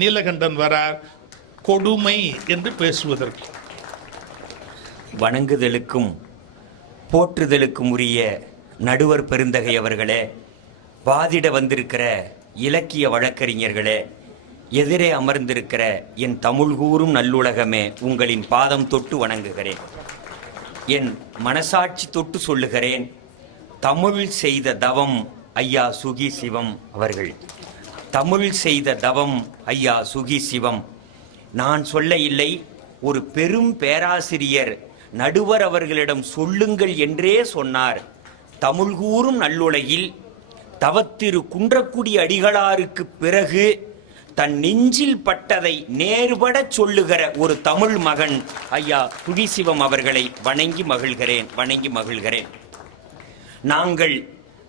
நீலகண்டன் வரார் கொடுமை என்று பேசுவதற்கு. வணங்குதலுக்கும் போற்றுதலுக்கும் உரிய நடுவர் பெருந்தகை அவர்களே, வாதிட வந்திருக்கிற இலக்கிய வழக்கறிஞர்களே, எதிரே அமர்ந்திருக்கிற என் தமிழ் கூறும் நல்லுலகமே, உங்களின் பாதம் தொட்டு வணங்குகிறேன். என் மனசாட்சி தொட்டு சொல்லுகிறேன், தமிழ் செய்த தவம் ஐயா சுகி சிவம் அவர்கள். தமிழ் செய்த தவம் ஐயா சுகி சிவம். நான் சொல்ல இல்லை, ஒரு பெரும் பேராசிரியர் நடுவர் அவர்களிடம் சொல்லுங்கள் என்றே சொன்னார். தமிழ் கூறும் நல்லுலகில் தவத்திரு குன்றக்குடி அடிகளாருக்கு பிறகு தன் நெஞ்சில் பட்டதை நேர்பட சொல்லுகிற ஒரு தமிழ் மகன் ஐயா சுகிசிவம் அவர்களை வணங்கி மகிழ்கிறேன். நாங்கள்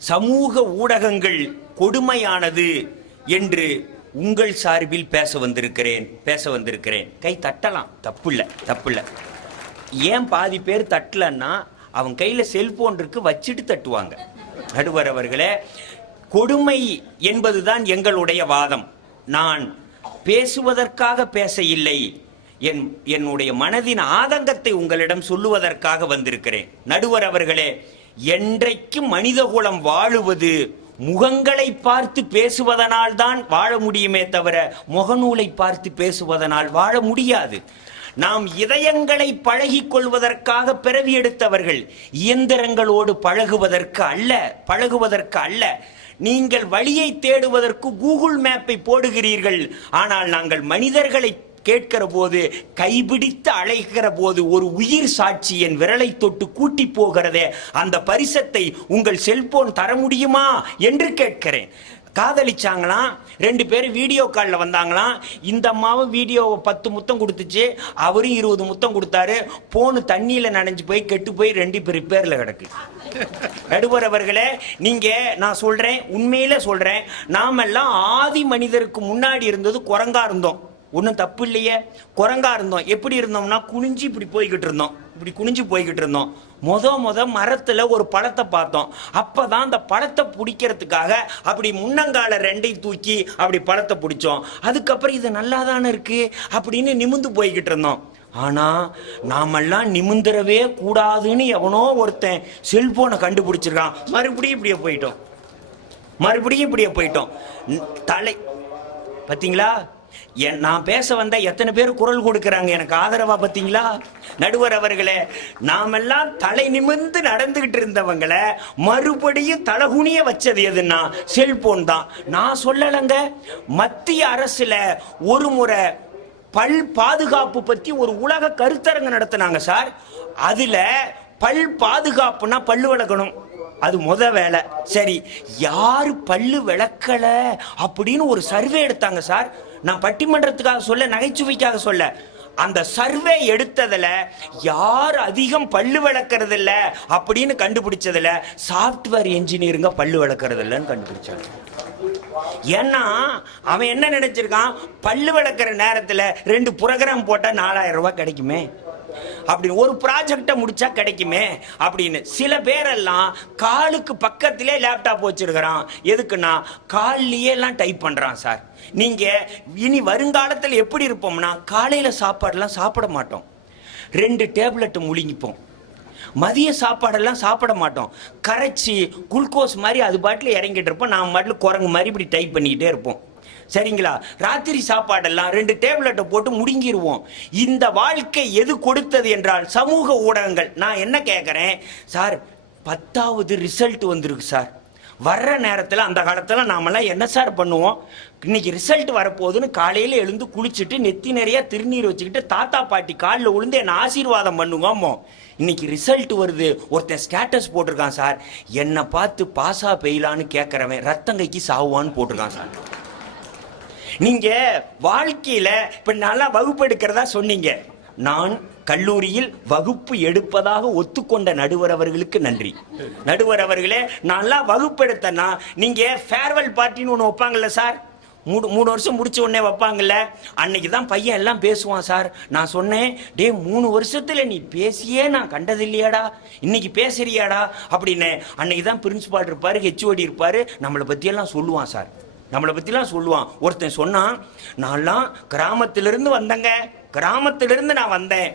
சமூக ஊடகங்கள் கொடுமையானது என்று உங்கள் சார்பில் பேச வந்திருக்கிறேன். கை தட்டலாம், தப்புல்ல. ஏன் பாதி பேர் தட்டலன்னா, அவன் கையில செல்போன் இருக்கு, வச்சுட்டு தட்டுவாங்க. நடுவர் அவர்களே, கொடுமை என்பதுதான் எங்களுடைய வாதம். நான் பேசுவதற்காக பேச இல்லை, என்னுடைய மனதின் ஆதங்கத்தை உங்களிடம் சொல்லுவதற்காக வந்திருக்கிறேன். நடுவர் அவர்களே, என்றைக்கும் மனிதகுலம் வாழுவது முகங்களை பார்த்து பேசுவதனால் தான் வாழ முடியுமே தவிர முகநூலை பார்த்து பேசுவதனால் வாழ முடியாது. நாம் இதயங்களை பழகிக் கொள்வதற்காக பிறவி எடுத்தவர்கள், இயந்திரங்களோடு பழகுவதற்கு அல்ல. நீங்கள் வழியை தேடுவதற்கு கூகுள் மேப்பை போடுகிறீர்கள். ஆனால் நாங்கள் மனிதர்களை கேட்கிற போது, கைபிடித்து அழைக்கிற போது, ஒரு உயிர் சாட்சி என் விரலை தொட்டு கூட்டி போகிறதே, அந்த பரிசத்தை உங்கள் செல்போன் தர முடியுமா என்று கேட்கிறேன். காதலிச்சாங்களாம், 2 பேரும் வீடியோ காலில் வந்தாங்களாம். இந்த அம்மாவும் வீடியோவை 10 முத்தம் கொடுத்துச்சு, அவரும் 20 முத்தம் கொடுத்தாரு. போனு தண்ணியில் நனைஞ்சு போய் கெட்டு போய் 2 பேரில் கிடக்கு. நடுவர் அவர்களே, நான் சொல்றேன், உண்மையில சொல்றேன், நாமெல்லாம் ஆதி மனிதருக்கு முன்னாடி இருந்தது குரங்கா இருந்தோம். ஒன்றும் தப்பு இல்லையே, குரங்கா இருந்தோம். எப்படி இருந்தோம்னா, குனிஞ்சு இப்படி போய்கிட்டு இருந்தோம். முத மரத்துல ஒரு பழத்தை பார்த்தோம். அப்பதான் அந்த பழத்தை பிடிக்கிறதுக்காக அப்படி முன்னங்கால 2ஐயும் தூக்கி அப்படி பழத்தை பிடிச்சோம். அதுக்கப்புறம் இது நல்லா தானே இருக்கு அப்படின்னு நிமிந்து போய்கிட்டு இருந்தோம். ஆனா நாமெல்லாம் நிமிந்துறவே கூடாதுன்னு எவனோ ஒருத்தன் செல்போனை கண்டுபிடிச்சிருக்கான். மறுபடியும் இப்படியே போயிட்டோம். தலை பார்த்தீங்களா? நான் பேச வந்த எத்தனை பேர் குரல் கொடுக்கிறாங்க எனக்கு ஆதரவா, பார்த்தீங்களா? நடுவர் அவர்களே, நாமெல்லாம் தலை நிமிர்ந்து நடந்துகிட்டு இருந்தவங்களை மறுபடியும் தலகுனிய வச்சது எதுன்னா செல்போன் தான். நான் சொல்லலைங்க, மத்திய அரசுல ஒரு முறை பல் பாதுகாப்பு பத்தி ஒரு உலக கருத்தரங்கு நடத்தினாங்க சார். அதுல பல் பாதுகாப்புனா பல்லு விளக்கணும், அது முத வேலை. சரி, யாரு பல்லு விளக்கல அப்படின்னு ஒரு சர்வே எடுத்தாங்க சார். நான் பட்டிமன்றத்துக்காக சொல்ல, நகைச்சுவைக்காக சொல்ல. அந்த சர்வே எடுத்ததுல யார் அதிகம் பல்லு விளக்கிறது இல்ல அப்படின்னு கண்டுபிடிச்சதுல சாப்ட்வேர் என்ஜினியருங்க பல்லு விளக்கிறது இல்லைன்னு கண்டுபிடிச்சாங்க. ஏன்னா அவன் என்ன நினைச்சிருக்கான், பல்லு விளக்குற நேரத்துல 2 புரோகிராம் போட்டா 4000 ரூபாய் கிடைக்குமே அப்படின்னு, ஒரு ப்ராஜெக்டை முடிச்சா கிடைக்குமே அப்படின்னு. சில பேரெல்லாம் காலுக்கு பக்கத்திலே லேப்டாப் வச்சிருக்கிறான். எதுக்குன்னா காலிலேயே எல்லாம் டைப் பண்றான் சார். நீங்க இனி வருங்காலத்தில் எப்படி இருப்போம்னா, காலையில சாப்பாடுலாம் சாப்பிட மாட்டோம், 2 டேப்லெட் முழுங்கிப்போம். மதிய சாப்பாடெல்லாம் சாப்பிட மாட்டோம், கரைச்சி குளுக்கோஸ் மாதிரி அது பாட்டில் இறங்கிட்டு இருப்போம். நாம் பாட்டில் குரங்கு மாதிரி இப்படி டைப் பண்ணிக்கிட்டே இருப்போம். சரிங்களா? ராத்திரி சாப்பாடெல்லாம் 2 டேப்லெட்டை போட்டு முடுங்கிடுவோம். இந்த வாழ்க்கை எது கொடுத்தது என்றால் சமூக ஊடகங்கள். நான் என்ன கேட்குறேன் சார், 10வது ரிசல்ட் வந்திருக்கு சார். வர்ற நேரத்தில், அந்த காலத்தில் நாமெல்லாம் என்ன சார் பண்ணுவோம், இன்னைக்கு ரிசல்ட் வரப்போகுதுன்னு காலையில் எழுந்து குளிச்சுட்டு நெத்தி நிறைய திருநீர் வச்சுக்கிட்டு தாத்தா பாட்டி காலில் விழுந்து என்னை ஆசீர்வாதம் பண்ணுவோமோ. இன்னைக்கு ரிசல்ட் வருது, ஒருத்தன் ஸ்டேட்டஸ் போட்டிருக்கான் சார், என்னை பார்த்து பாஸா பெய்யலான்னு கேட்குறவன் ரத்தங்கைக்கு சாவுவான்னு போட்டிருக்கான் சார். நீங்க வாழ்க்கையில இப்ப நல்லா வகுப்பு எடுக்கிறதா சொன்னீங்க. நான் கல்லூரியில் வகுப்பு எடுப்பதாக ஒத்துக்கொண்ட நடுவர் அவர்களுக்கு நன்றி. நடுவர் அவர்களே, நல்லா வகுப்பு எடுத்தேன்னா, நீங்க ஃபேர்வெல் பார்ட்டின்னு ஒன்று வைப்பாங்கல்ல சார், 3 வருஷம் முடிச்ச உடனே வைப்பாங்கல்ல, அன்னைக்கு தான் பையன் எல்லாம் பேசுவான் சார். நான் சொன்னேன், டே 3 வருஷத்துல நீ பேசியே நான் கண்டது இல்லையாடா, இன்னைக்கு பேசுறியாடா அப்படின்னு. அன்னைக்கு தான் பிரின்சிபால் இருப்பாரு, ஹெச்ஓடி இருப்பாரு, நம்மளை பத்தியெல்லாம் சொல்லுவான் சார். நம்மளை பற்றிலாம் சொல்லுவான். ஒருத்தன் சொன்னான், நான்லாம் கிராமத்திலிருந்து வந்தேங்க, கிராமத்திலிருந்து நான் வந்தேன்,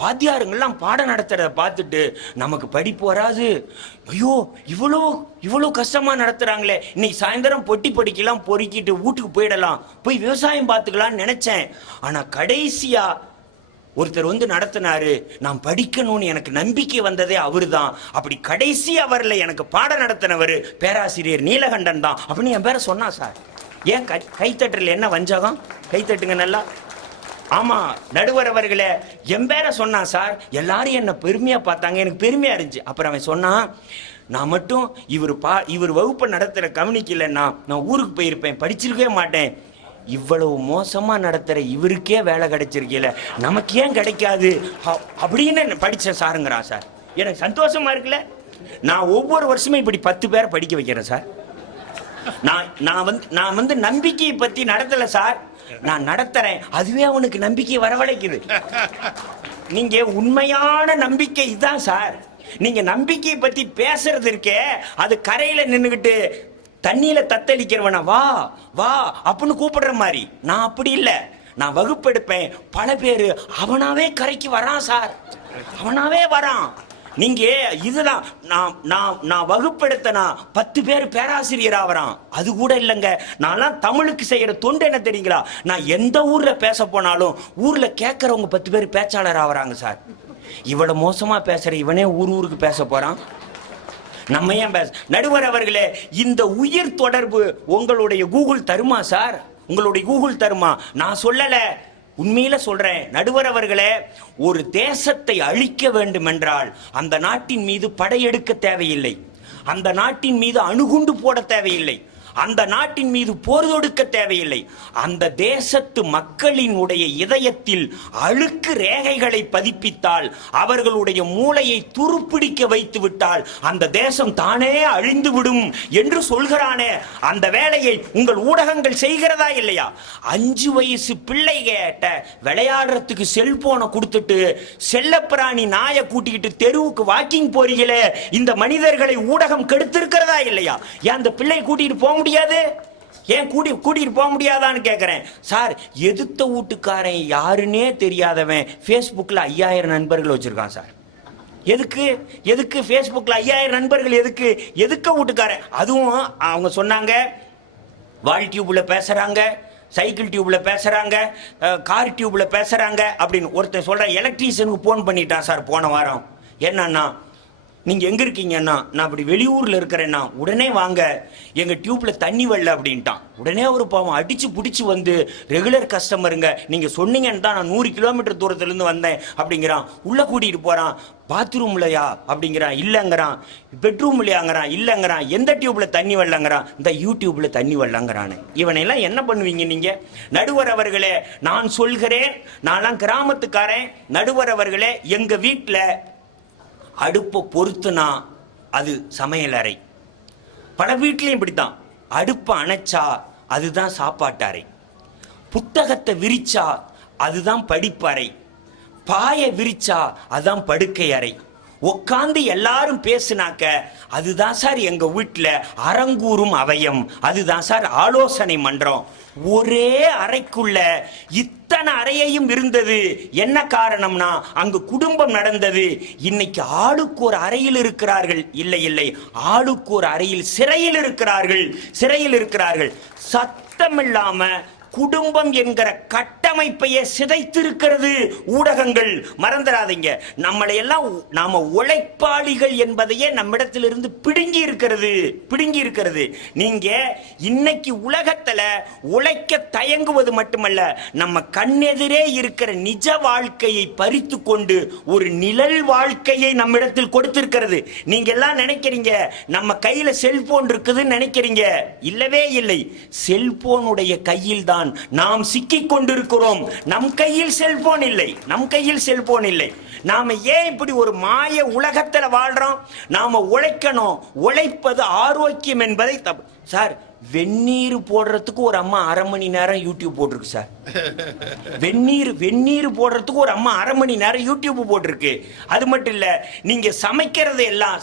வாத்தியாருங்கெல்லாம் பாடம் நடத்துறத பார்த்துட்டு நமக்கு படிப்பு வராது, ஐயோ இவ்வளோ இவ்வளோ கஷ்டமாக நடத்துகிறாங்களே, இன்னைக்கு சாயந்தரம் பொட்டி பொடிக்கெல்லாம் பொறுக்கிட்டு வீட்டுக்கு போயிடலாம், போய் விவசாயம் பார்த்துக்கலான்னு நினச்சேன். ஆனால் கடைசியாக ஒருத்தர் வந்து நடத்தினாரு, நான் படிக்கணும்னு எனக்கு நம்பிக்கை வந்ததே அவரு தான். அப்படி கடைசி அவரில் எனக்கு பாடம் நடத்தினவர் பேராசிரியர் நீலகண்டன் தான் அப்படின்னு என் பேரை சொன்னா சார். ஏன் கைத்தட்டல் என்ன வஞ்சகம்? கைத்தட்டுங்க நல்லா. ஆமா நடுவர் அவர்களே, என் பேரை சொன்னான் சார். எல்லாரும் என்ன பெருமையா பார்த்தாங்க, எனக்கு பெருமையா இருந்துச்சு. அப்புறம் அவன் சொன்னான், நான் மட்டும் இவர் வகுப்பை நடத்துகிற கவனிக்கலைன்னா நான் ஊருக்கு போயிருப்பேன், படிச்சிருக்கவே மாட்டேன். இவ்வளவு மோசமா நடத்துற இவருக்கே வேலை கிடைச்சிருக்கல, நமக்கு ஏன் கிடைக்காது அப்படின்னு படிச்ச சாருங்கிறான் சார். எனக்கு சந்தோஷமா இருக்குல்ல. நான் ஒவ்வொரு வருஷமும் இப்படி 10 பேரை படிக்க வைக்கிறேன் சார். நான் வந்து நம்பிக்கையை பத்தி நடத்தல சார், நான் நடத்துறேன், அதுவே அவனுக்கு நம்பிக்கை வரவழைக்குது. நீங்க உண்மையான நம்பிக்கை இதுதான் சார். நீங்க நம்பிக்கையை பத்தி பேசுறது இருக்கே, அது கரையில நின்னுகிட்டு தண்ணியில தத்தளிக்கிறவன வா வா அப்படின்னு கூப்பிடுற மாதிரி. நான் அப்படி இல்லை, நான் வகுப்பெடுப்பேன், பல பேரு அவனாவே கரைக்கு வரான் சார், அவனாவே வரான். நீங்க இதுதான் நான் வகுப்பெடுத்தனா 10 பேர் பேராசிரியர் ஆவறான். அது கூட இல்லைங்க. நான்லாம் தமிழுக்கு செய்யற தொண்டு என்ன தெரியுங்களா? நான் எந்த ஊர்ல பேச போனாலும் ஊர்ல கேட்கறவங்க 10 பேர் பேச்சாளர் ஆவறாங்க சார். இவ்வளவு மோசமா பேசுற இவனே ஊருக்கு பேச போறான், நம்ம ஏன் பேச? நடுவர் அவர்களே, இந்த உயிர் தொடர்பு உங்களுடைய கூகுள் தருமா சார்? உங்களுடைய கூகுள் தருமா? நான் சொல்லல, உண்மையில சொல்றேன். நடுவர் அவர்களே, ஒரு தேசத்தை அழிக்க வேண்டும் என்றால் அந்த நாட்டின் மீது படையெடுக்க தேவையில்லை, அந்த நாட்டின் மீது அணுகுண்டு போட தேவையில்லை, அந்த நாட்டின் மீது போர் தொடுக்க தேவையில்லை. அந்த தேசத்து மக்களினுடைய இதயத்தில் அழுக்கு ரேகைகளை பதிப்பித்தால், அவர்களுடைய மூளையை துருப்பிடிக்க வைத்து விட்டால் அந்த தேசம் தானே அழிந்து விடும் என்று சொல்கிறானே, அந்த வேலையை உங்கள் ஊடகங்கள் செய்கிறதா இல்லையா? 5 வயசு பிள்ளை கேட்ட விளையாடுறதுக்கு செல்போனை கொடுத்துட்டு செல்லப்பிராணி நாயை கூட்டிக்கிட்டு தெருவுக்கு வாக்கிங் போறீங்களே, இந்த மனிதர்களை ஊடகம் கெடுத்திருக்கிறதா இல்லையா? ஏன் அந்த பிள்ளை கூட்டிட்டு போக முடியாது? ஏன் கூட்டிட்டு போக முடியாதான்னு கேட்கிறேன் சார். எதிர்த்த வீட்டுக்காரன் யாருன்னே தெரியாதவன் Facebookல 5000 நண்பர்கள் வச்சிருக்கான் சார். எதுக்கு Facebookல 5000 நண்பர்கள்? எதுக்க வீட்டுக்காரன்? அதுவும் அவங்க சொன்னாங்க, வால் டியூப்ல பேசுறாங்க, சைக்கிள் டியூப்ல பேசுறாங்க, கார் டியூப்ல பேசுறாங்க அப்படின்னு. ஒருத்தன் சொல்றேன், எலக்ட்ரீஷியனுக்கு போன் பண்ணிட்டான் சார் போன வாரம். என்னன்னா, நீங்க எங்க இருக்கீங்கன்னா, நான் அப்படி வெளியூர்ல இருக்கிறேன்னா, உடனே வாங்க, எங்க டியூப்ல தண்ணி வரல அப்படின்ட்டான். உடனே ஒரு பாவம் அடிச்சு பிடிச்சு வந்து, ரெகுலர் கஸ்டமருங்க, நீங்க சொன்னீங்கன்னு தான் நான் 100 கிலோமீட்டர் தூரத்துல இருந்து வந்தேன் அப்படிங்கிறான். உள்ள கூட்டிட்டு போறான். பாத்ரூம்லயா அப்படிங்கிறான், இல்லங்கிறான். பெட்ரூம் இல்லையாங்கிறான், இல்லங்கிறான். எந்த டியூப்ல தண்ணி வரலங்கிறான், இந்த யூடியூப்ல தண்ணி வரலங்கிறானு. இவனெல்லாம் என்ன பண்ணுவீங்க நீங்க? நடுவர் அவர்களே, நான் சொல்கிறேன், நான்லாம் கிராமத்துக்காரன். நடுவர் அவர்களே, எங்க வீட்டுல அடுப்பை பொறுத்துனா அது சமையல் அறை. பல வீட்லையும் இப்படித்தான். அடுப்பை அணைச்சா அதுதான் சாப்பாட்டு அறை, புத்தகத்தை விரிச்சா அதுதான் படிப்பறை, பாயை விரிச்சா அதுதான் படுக்கை அறை, உட்காந்து எல்லாரும் பேசுனாக்க அதுதான் சார் எங்க வீட்டுல அரங்கூறும் அவயம், அதுதான் சார் ஆலோசனை மன்றம். ஒரே அறைக்குள்ள இத்தனை அறையையும் இருந்தது. என்ன காரணம்னா, அங்கு குடும்பம் நடந்தது. இன்னைக்கு ஆளுக்கு ஒரு அறையில் இருக்கிறார்கள். இல்லை, ஆளுக்கு ஒரு அறையில் சிறையில் இருக்கிறார்கள். சத்தமில்லாம குடும்பம் என்கிற கட்டமைப்பையே சிதைத்திருக்கிறது ஊடகங்கள். மறந்துடாதீங்க, நம்மளை எல்லாம் நாம உழைப்பாளிகள் என்பதையே நம்மிடத்திலிருந்து பிடுங்கி இருக்கிறது. நீங்க இன்னைக்கு உலகத்துல உழைக்க தயங்குவது மட்டுமல்ல, நம்ம கண்ணெதிரே இருக்கிற நிஜ வாழ்க்கையை பறித்து கொண்டு ஒரு நிழல் வாழ்க்கையை நம்மிடத்தில் கொடுத்திருக்கிறது. நீங்க எல்லாம் நினைக்கிறீங்க நம்ம கையில செல்போன் இருக்குதுன்னு நினைக்கிறீங்க. இல்லவே இல்லை. செல்போனுடைய கையில் தான் நாம் சிக்கிக் கொண்டிருக்கிறோம். நம் கையில் செல்போன் இல்லை. நாம ஏன் இப்படி ஒரு மாய உலகத்துல வாழ்றோம்? நாம உழைக்கணும். உழைப்பது ஆரோக்கியம் என்பதை சார், வெந்நீர் போடுறதுக்கு ஒரு அம்மா 1/2 மணி நேரம் யூடியூப் போட்டிருக்கு சார். வெந்நீர் போடுறதுக்கு ஒரு அம்மா 1/2 மணி நேரம் யூடியூப் போட்டிருக்கு. அது மட்டும் இல்ல, நீங்க சமைக்கிறது எல்லாம்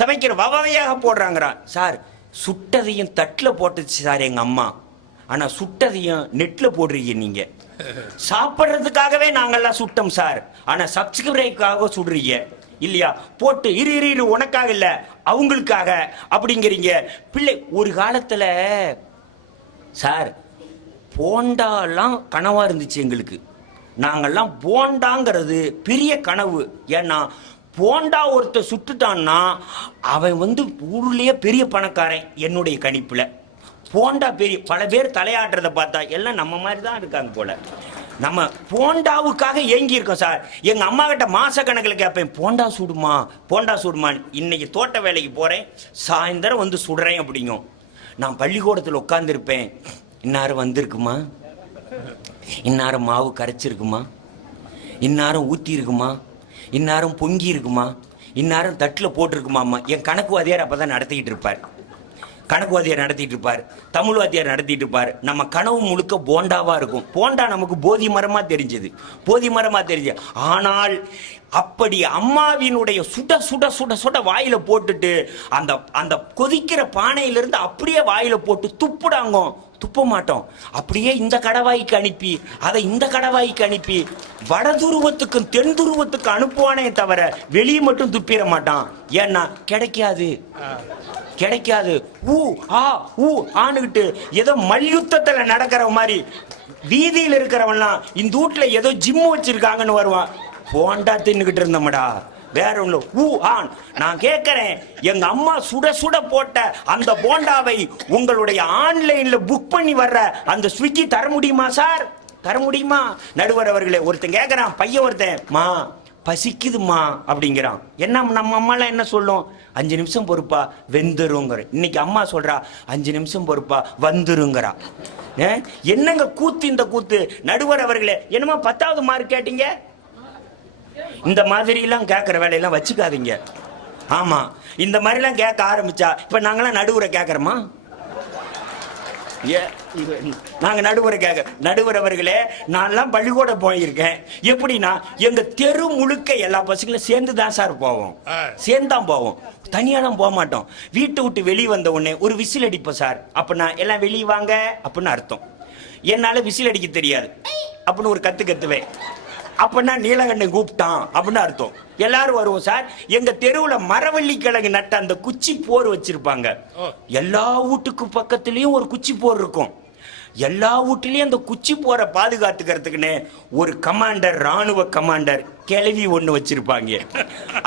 சமைக்கிற வகையாக போடுறாங்க சார். சுட்டதையும் தட்டில் போட்டுச்சு சார் எங்க அம்மா. ஆனா சுட்டதையும் நெட்ல போடுறீங்க நீங்க. சாப்பிட்றதுக்காகவே நாங்கெல்லாம் சுட்டோம் சார். ஆனா சப்ஸ்கிரைபுக்காக சுடுறீங்க இல்லையா? போட்டு இரு இரு இரு உனக்காக இல்ல அவங்களுக்காக அப்படிங்கிறீங்க. பிள்ளை ஒரு காலத்துல சார் போண்டாலாம் கனவா இருந்துச்சு எங்களுக்கு. நாங்கெல்லாம் போண்டாங்கிறது பெரிய கனவு. ஏன்னா போண்டா ஒருத்த சுட்டுட்டான்னா அவன் ஊர்லயே பெரிய பணக்காரன். என்னுடைய கணிப்புல போண்டா பெரிய பல பேர் தலையாட்டுறதை பார்த்தா எல்லாம் நம்ம மாதிரி தான் இருக்காங்க போல. நம்ம போண்டாவுக்காக ஏங்கி இருக்கோம் சார். எங்க அம்மா கிட்ட மாச கணக்கில் கேட்பேன், போண்டா சுடுமா போண்டா சுடுமான்னு. இன்னைக்கு தோட்ட வேலைக்கு போறேன், சாயந்தரம் சுடுறேன் அப்படிங்கும். நான் பள்ளிக்கூடத்தில் உட்காந்துருப்பேன், இன்னாரும் வந்திருக்குமா, இன்னாரும் மாவு கரைச்சிருக்குமா, இன்னாரும் ஊற்றி இருக்குமா, இன்னாரும் பொங்கி இருக்குமா, இன்னாரும் தட்டில் போட்டிருக்குமாம்மா. என் கணக்கு வாத்தியார் அப்போ தான் நடத்திக்கிட்டு இருப்பார். கணக்கு வாத்தியார் நடத்திட்டு இருப்பார், தமிழ் வாத்தியார் நடத்திட்டு இருப்பார். நம்ம கனவு முழுக்க போண்டாவா இருக்கும். போண்டா நமக்கு போதி மரமா தெரிஞ்சது, போதி மரமா தெரிஞ்சது. ஆனால் அப்படி அம்மாவினுடைய சுட சுட சுட சுட வாயில போட்டுட்டு அந்த அந்த கொதிக்கிற பானையிலிருந்து அப்படியே வாயில போட்டு துப்புடாங்க. துப்ப மாட்டோம், அப்படியே இந்த கடவாய்க்கு அனுப்பி அதை இந்த கடவாய்க்கு அனுப்பி வட துருவத்துக்கும் தென் துருவத்துக்கும் அனுப்புவானே தவிர வெளியே மட்டும் துப்பிட மாட்டான். ஏன்னா கிடைக்காது கிடைக்காது. ஊ ஆ ஊ ஆனுகிட்டு ஏதோ மல்யுத்தத்துல நடக்கிற மாதிரி வீதியில் இருக்கிறவன்லாம் இந்த வீட்டுல ஏதோ ஜிம் வச்சிருக்காங்கன்னு வருவான். போண்டா தின்னுகிட்டு இருந்தோம்டா, வேற ஒண்ணு ஊ ஆன். நான் கேட்கிறேன், எங்க அம்மா சுட சுட போட்ட அந்த போண்டாவை உங்களுடைய ஆன்லைன்ல புக் பண்ணி வர்ற அந்த ஸ்விக்கி தர முடியுமா சார்? தர முடியுமா? நடுவர் அவர்களே, ஒருத்தன் கேட்கறான், பையன் ஒருத்தன், மா பசிக்குதுமா அப்படிங்கிறான். என்ன நம்ம அம்மாலாம் என்ன சொல்லும்? 5 நிமிஷம் பொறுப்பா வெந்துருங்கிற. இன்னைக்கு அம்மா சொல்றா 5 நிமிஷம் பொறுப்பா வந்துருங்கிறா. என்னங்க கூத்து இந்த கூத்து? நடுவர் அவர்களே, என்னமா 10வது மார்க் கேட்டீங்க? இந்த மாதிரி எல்லாம் கேட்கிற வேலையெல்லாம் வச்சுக்காதீங்க. ஆமா, இந்த மாதிரி எல்லாம் கேட்க ஆரம்பிச்சா இப்ப நாங்கெல்லாம் நடுவரை கேட்கறோமா? நாங்க நடுவரை கேட்க. நடுவர் அவர்களே, நான்லாம் பள்ளிக்கூடம் போயிருக்கேன். எப்படின்னா எங்க தெரு முழுக்க எல்லா பசங்களும் சேர்ந்து தான் சார் போவோம், சேர்ந்து தான் போவோம், தனியாலாம் போக மாட்டோம். வீட்டை விட்டு வெளியே வந்த உடனே ஒரு விசில் அடிப்போம் சார். அப்படின்னா எல்லாம் வெளியே வாங்க அப்படின்னு அர்த்தம். என்னால விசில் அடிக்க தெரியாது அப்படின்னு ஒரு கத்து கத்துவேன். அப்படின்னா நீலகண்டன் கூப்பிட்டான் அப்படின்னு அர்த்தம். எல்லாரும் வருவோம் சார். எங்க தெருவுல மரவள்ளி கிழங்கு நட்ட அந்த குச்சி போர் வச்சிருப்பாங்க. எல்லா வீட்டுக்கு பக்கத்துலயும் ஒரு குச்சி போர் இருக்கும். எல்லா வீட்டிலையும் அந்த குச்சி போரை பாதுகாத்துக்கிறதுக்குன்னு ஒரு கமாண்டர், ராணுவ கமாண்டர் கிளவி ஒண்ணு வச்சிருப்பாங்க.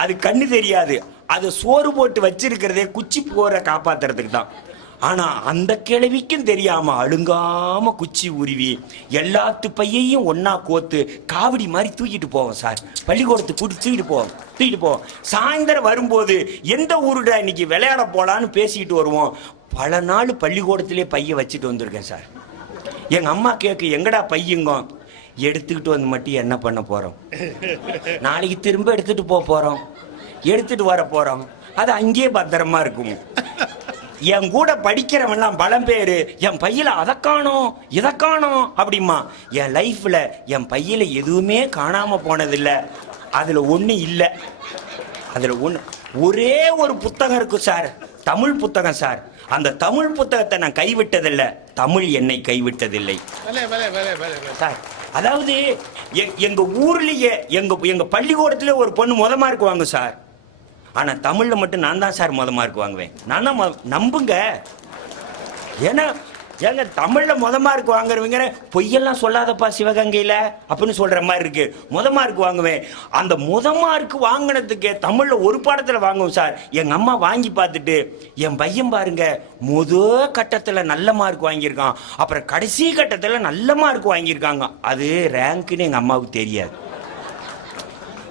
அது கண்ணு தெரியாது, அது சோறு போட்டு வச்சிருக்கிறதே குச்சி போரை காப்பாத்துறதுக்கு தான். ஆனா அந்த கிழவிக்கும் தெரியாம அழுங்காம குச்சி உருவி எல்லாத்து பையையும் ஒன்னா கோத்து காவடி மாதிரி தூக்கிட்டு போவோம் சார். பள்ளிக்கூடத்துக்கு கூட்டி தூக்கிட்டு போவோம். சாயந்தரம் வரும்போது எந்த ஊருடா இன்னைக்கு விளையாட போலான்னு பேசிக்கிட்டு வருவோம். பல நாள் பள்ளிக்கூடத்திலே பைய வச்சுட்டு வந்திருக்கேன் சார். எங்க அம்மா கேட்க, எங்கடா பையங்க? எடுத்துக்கிட்டு வந்து மட்டும் என்ன பண்ண போறோம்? நாளைக்கு திரும்ப எடுத்துட்டு போறோம், எடுத்துட்டு வர போறோம். அது அங்கேயே பத்திரமா இருக்கும். என் கூட படிக்கிறவன்லாம் பலம் பேரு என் பையில அதை காணோம் இதை காணோம் அப்படிமா. என் லைஃப்ல என் பையில எதுவுமே காணாம போனதில்லை. அதுல ஒண்ணு இல்லை. அதுல ஒரே ஒரு புத்தகம் இருக்கு சார், தமிழ் புத்தகம் சார். அந்த தமிழ் புத்தகத்தை நான் கைவிட்டதில்லை, தமிழ் என்னை கைவிட்டதில்லை சார். அதாவது எங்க ஊர்லயே எங்க பள்ளிக்கூடத்துல ஒரு பொண்ணு முத மார்க் வாங்க சார். ஆனா தமிழ்ல மட்டும் நான் தான் சார் முத மார்க் வாங்குவேன். நான் தான் நம்புங்க. ஏன்னா ஏங்க தமிழ்ல முத மார்க் வாங்குறவங்க பொய்யெல்லாம் சொல்லாதப்பா சிவகங்கையில அப்படின்னு சொல்ற மாதிரி இருக்கு. முத மார்க் வாங்குவேன். அந்த முத மார்க் வாங்கினதுக்கு தமிழ்ல ஒரு பாடத்துல வாங்குவோம் சார். எங்க அம்மா வாங்கி பார்த்துட்டு, என் பையன் பாருங்க முத கட்டத்துல நல்ல மார்க் வாங்கியிருக்கான், அப்புறம் கடைசி கட்டத்துல நல்ல மார்க் வாங்கியிருக்காங்க. அது ரேங்க்னு எங்க அம்மாவுக்கு தெரியாது.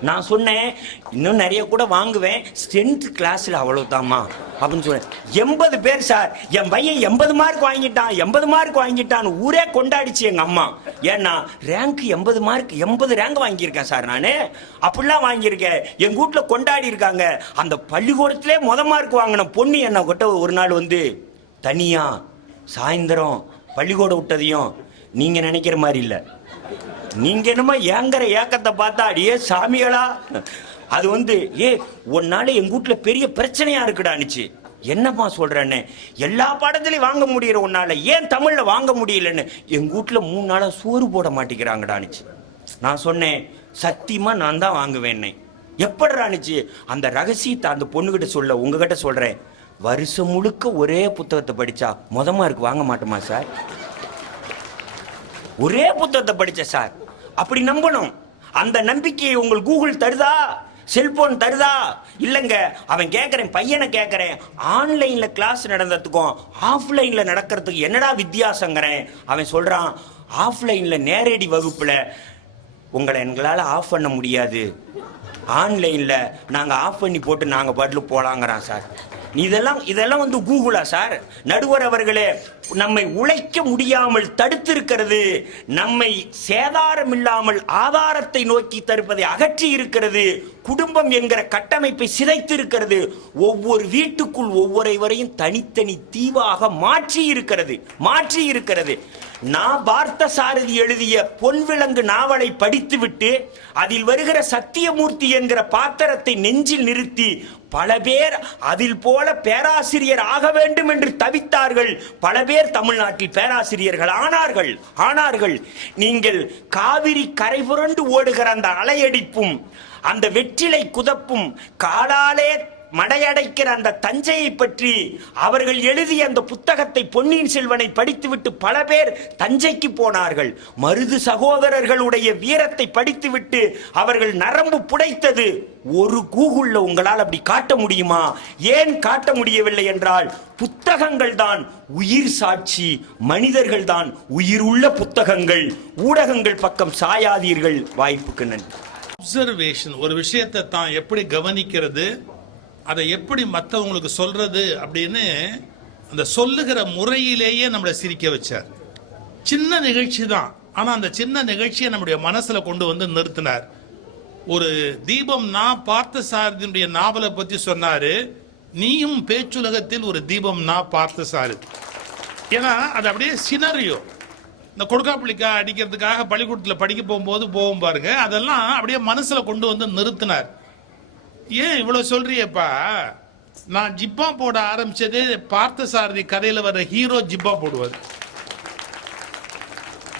நான் சொன்னேன், இன்னும் நிறைய கூட வாங்குவேன், 10th கிளாஸ்ல அவ்வளவுதாம்மா அப்படின்னு சொன்னேன். 80 பேர் சார், என் பையன் 80 மார்க் வாங்கிட்டான் 80 மார்க் வாங்கிட்டான்னு ஊரே கொண்டாடிச்சு எங்க அம்மா. ஏன்னா ரேங்க் 80 மார்க் 80 ரேங்க் வாங்கியிருக்கேன் சார். நானு அப்படிலாம் வாங்கியிருக்கேன். எங்க வீட்டுல கொண்டாடி இருக்காங்க. அந்த பள்ளிக்கூடத்திலே முத மார்க் வாங்கின பொண்ணு என்ன கிட்ட ஒரு நாள் தனியா சாயந்தரம் பள்ளிக்கூடம் விட்டதையும் நீங்க நினைக்கிற மாதிரி இல்லை. நீங்க என்னமோ ஏங்கிற ஏக்கத்தை பார்த்தா அடியே சாமிகளா. அது ஒரு நாள் எங்க வீட்டுல பெரிய பிரச்சனையா இருக்குடானுச்சு. என்னப்பா சொல்றேன்னு, எல்லா பாடத்திலையும் வாங்க முடியற உன்னால ஏன் தமிழ்ல வாங்க முடியலன்னு. எங்க வீட்டுல 3 நாளா சோறு போட மாட்டேங்கிறாங்கடானுச்சு. நான் சொன்னேன், சத்தியமா நான் தான் வாங்குவேன்னே. எப்படிறானுச்சு? அந்த ரகசியத்தை அந்த பொண்ணுகிட்ட சொல்ல உங்ககிட்ட சொல்றேன். வருஷம் முழுக்க ஒரே புத்தகத்தை படிச்சா மார்க் வாங்க மாட்டோமா சார்? ஒரே புத்தகத்தை படிச்ச சார், அப்படி நம்பணும். அந்த நம்பிக்கையை உங்கள் கூகுள் தருதா, செல்போன் தருதா? இல்லைங்க. அவன் கேட்குறேன், பையனை கேட்குறேன், ஆன்லைனில் கிளாஸ் நடந்ததுக்கும் ஆஃப்லைனில் நடக்கிறதுக்கு என்னடா வித்தியாசங்கிறேன். அவன் சொல்கிறான், ஆஃப்லைனில் நேரடி வகுப்பில் உங்களை எங்களால் ஆஃப் பண்ண முடியாது, ஆன்லைனில் நாங்கள் ஆஃப் பண்ணி போட்டு நாங்கள் பாட்டில் போகலாங்கிறான் சார். இதெல்லாம் வந்து கூகுளா சார்? நடுவர் அவர்களே, நம்மை உழைக்க முடியாமல் தடுத்திருக்கிறது, நம்மை சேதாரம் இல்லாமல் ஆதாரத்தை நோக்கி தருப்பதை அகற்றி இருக்கிறது, குடும்பம் என்கிற கட்டமைப்பை சிதைத்து இருக்கிறது, ஒவ்வொரு வீட்டுக்குள் ஒவ்வொருவரையும் தனித்தனி தீவாக மாற்றி இருக்கிறது. நான் பார்த்த சாரதி எழுதிய பொன்விலங்கு நாவலை படித்துவிட்டு அதில் வருகிற சத்தியமூர்த்தி என்கிற பாத்திரத்தை நெஞ்சில் நிறுத்தி பல பேர் அதில் போல பேராசிரியர் ஆக வேண்டும் என்று தவித்தார்கள். பல பேர் தமிழ்நாட்டில் பேராசிரியர்கள் ஆனார்கள். நீங்கள் காவிரி கரை புரண்டு ஓடுகிற அந்த அலையடிப்பும் அந்த வெற்றிலை குதப்பும் காலாலே மடையடைக்கிற அந்த தஞ்சையை பற்றி அவர்கள் எழுதிய அந்த புத்தகத்தை பொன்னியின் செல்வனை படித்துவிட்டு பல பேர் தஞ்சைக்கு போனார்கள். மருது சகோதரர்களுடைய வீரத்தை படித்துவிட்டு அவர்கள் நரம்பு புடைத்தது. ஒரு கூகுள்ல உங்களால் அப்படி காட்ட முடியுமா? ஏன் காட்ட முடியவில்லை என்றால், புத்தகங்கள் தான் உயிர் சாட்சி, மனிதர்கள் தான் உயிர் உள்ள புத்தகங்கள். ஊடகங்கள் பக்கம் சாயாதீர்கள். வாய்ப்புக்கு நன்றி. அப்சர்வேஷன், ஒரு விஷயத்தை தான் எப்படி கவனிக்கிறது, அதை எப்படி மற்றவங்களுக்கு சொல்றது அப்படின்னு அந்த சொல்லுகிற முறையிலேயே நம்மளை சிரிக்க வச்சார். சின்ன நிகழ்ச்சி தான், ஆனால் அந்த சின்ன நிகழ்ச்சியை நம்முடைய மனசில் கொண்டு வந்து நிறுத்தினார். ஒரு தீபம் நான் பார்த்த சாரதியினுடைய நாவலை பற்றி சொன்னார். நீயும் பேச்சுலகத்தில் ஒரு தீபம் நான் பார்த்த சாரதி. ஏன்னா அது அப்படியே சினரியோ. இந்த கொடுக்காப்புளிக்கா அடிக்கிறதுக்காக பள்ளிக்கூடத்தில் படிக்க போகும்போது போகும் பாருங்க, அதெல்லாம் அப்படியே மனசில் கொண்டு வந்து நிறுத்தினார். ஏன் இவ்வளவு சொல்றியப்பா? நான் ஜிப்பா போட ஆரம்பிச்சது பார்த்த சாரதி கதையில வர ஹீரோ ஜிப்பா போடுவார்.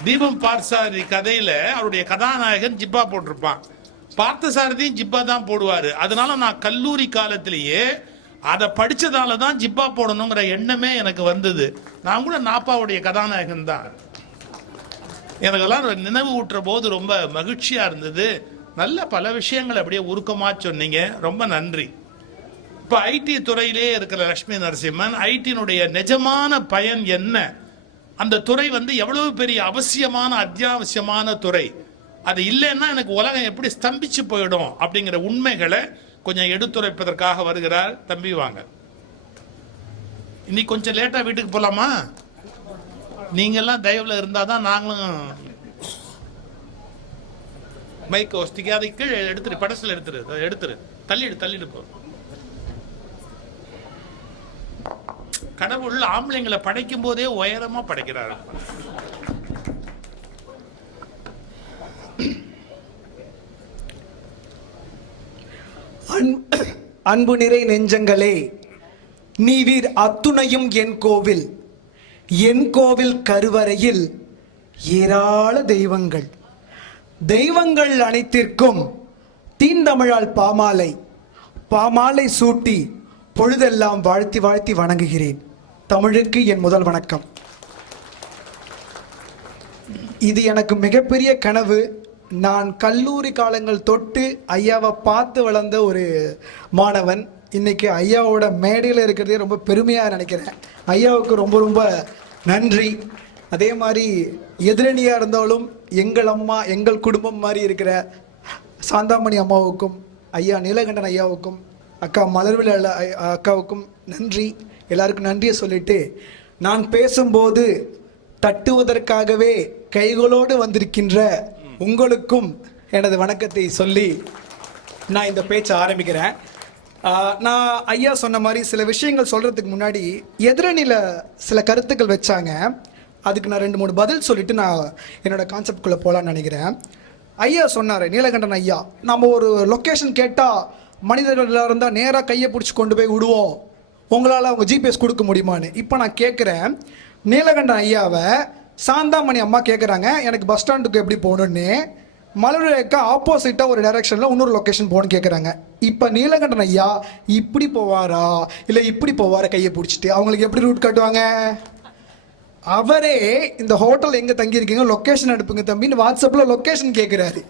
தீபம் பார்த்தசாரதி கதையில அவருடைய கதாநாயகன் ஜிப்பா போட்டிருப்பான், பார்த்த சாரதியும் ஜிப்பா தான் போடுவாரு. அதனால நான் கல்லூரி காலத்திலேயே அதை படிச்சதால தான் ஜிப்பா போடணுங்கிற எண்ணமே எனக்கு வந்தது. நான் கூட நாப்பாவுடைய கதாநாயகன் தான். எனக்கெல்லாம் நினைவு ஊட்டுற போது ரொம்ப மகிழ்ச்சியா இருந்தது. நல்ல பல விஷயங்கள் அப்படியே உருக்கமா சொன்னீங்க, ரொம்ப நன்றி. இப்போ ஐடி துறையிலே இருக்கிற லட்சுமி நரசிம்மன், ஐடியினுடைய நிஜமான பயன் என்ன, அந்த துறை வந்து எவ்வளவு பெரிய அவசியமான அத்தியாவசியமான துறை, அது இல்லைன்னா எனக்கு உலகம் எப்படி ஸ்தம்பிச்சு போயிடும் அப்படிங்கிற உண்மைகளை கொஞ்சம் எடுத்துரைப்பதற்காக வருகிறார். தம்பி வாங்க. இன்னைக்கு கொஞ்சம் லேட்டா வீட்டுக்கு போலாமா? நீங்கெல்லாம் தயவுல இருந்தாதான் நாங்களும். மைக் ஒஸ்திக்கு அதை கீழே எடுத்துரு, படத்தில் எடுத்துரு தள்ளிடு போ. கடவுள் ஆம்பளைங்களை படைக்கும் போதே உயரமா படைக்கிறார். அன்பு நிறை நெஞ்சங்களே, நீவீர் அத்துணையும் என் கோவில் கருவறையில் ஏராள தெய்வங்கள் அனைத்திற்கும் தீந்தமிழால் பாமாலை சூட்டி பொழுதெல்லாம் வாழ்த்தி வணங்குகிறேன். தமிழுக்கு என் முதல் வணக்கம். இது எனக்கு மிகப்பெரிய கனவு. நான் கல்லூரி காலங்கள் தொட்டு ஐயாவை பார்த்து வளர்ந்த ஒரு மாணவன். இன்னைக்கு ஐயாவோட மேடையில் இருக்கிறதே ரொம்ப பெருமையாக நினைக்கிறேன். ஐயாவுக்கு ரொம்ப ரொம்ப நன்றி. அதே மாதிரி எதிரணியாக இருந்தாலும் எங்கள் அம்மா எங்கள் குடும்பம் மாதிரி இருக்கிற சாந்தாமணி அம்மாவுக்கும், ஐயா நீலகண்டன் ஐயாவுக்கும், அக்கா மலர்விழி அக்காவுக்கும் நன்றி. எல்லாருக்கும் நன்றியை சொல்லிட்டு, நான் பேசும்போது தட்டுவதற்காகவே கைகளோடு வந்திருக்கின்ற உங்களுக்கும் எனது வணக்கத்தை சொல்லி நான் இந்த பேச்சை ஆரம்பிக்கிறேன். நான் ஐயா சொன்ன மாதிரி சில விஷயங்கள் சொல்கிறதுக்கு முன்னாடி எதிரணியில் சில கருத்துக்கள் வச்சாங்க. அதுக்கு நான் 2-3 பதில் சொல்லிட்டு நான் என்னோட கான்செப்ட்குள்ளே போகலான்னு நினைக்கிறேன். ஐயா சொன்னார், நீலகண்டன் ஐயா, நம்ம ஒரு லொக்கேஷன் கேட்டால் மனிதர்கள் இருந்தால் நேராக கையை பிடிச்சி கொண்டு போய் விடுவோம், உங்களால் அவங்க ஜிபிஎஸ் கொடுக்க முடியுமான்னு. இப்போ நான் கேட்குறேன், நீலகண்டன் ஐயாவை சாந்தாமணி அம்மா கேட்குறாங்க எனக்கு பஸ் ஸ்டாண்டுக்கு எப்படி போகணுன்னு. மலர்விழாக்கா ஆப்போசிட்டாக ஒரு டைரக்ஷனில் இன்னொரு லொக்கேஷன் போகணும்னு கேட்குறாங்க. இப்போ நீலகண்டன் ஐயா இப்படி போவாரா இல்லை இப்படி போவாரா கையை பிடிச்சிட்டு அவங்களுக்கு எப்படி ரூட் காட்டுவாங்க? அவரே இந்த ஹோட்டல் எங்கே தங்கியிருக்கீங்க லொக்கேஷன் அனுப்புங்க தம்பின்னு வாட்ஸ்அப்பில் லொக்கேஷன் கேட்குறாரு.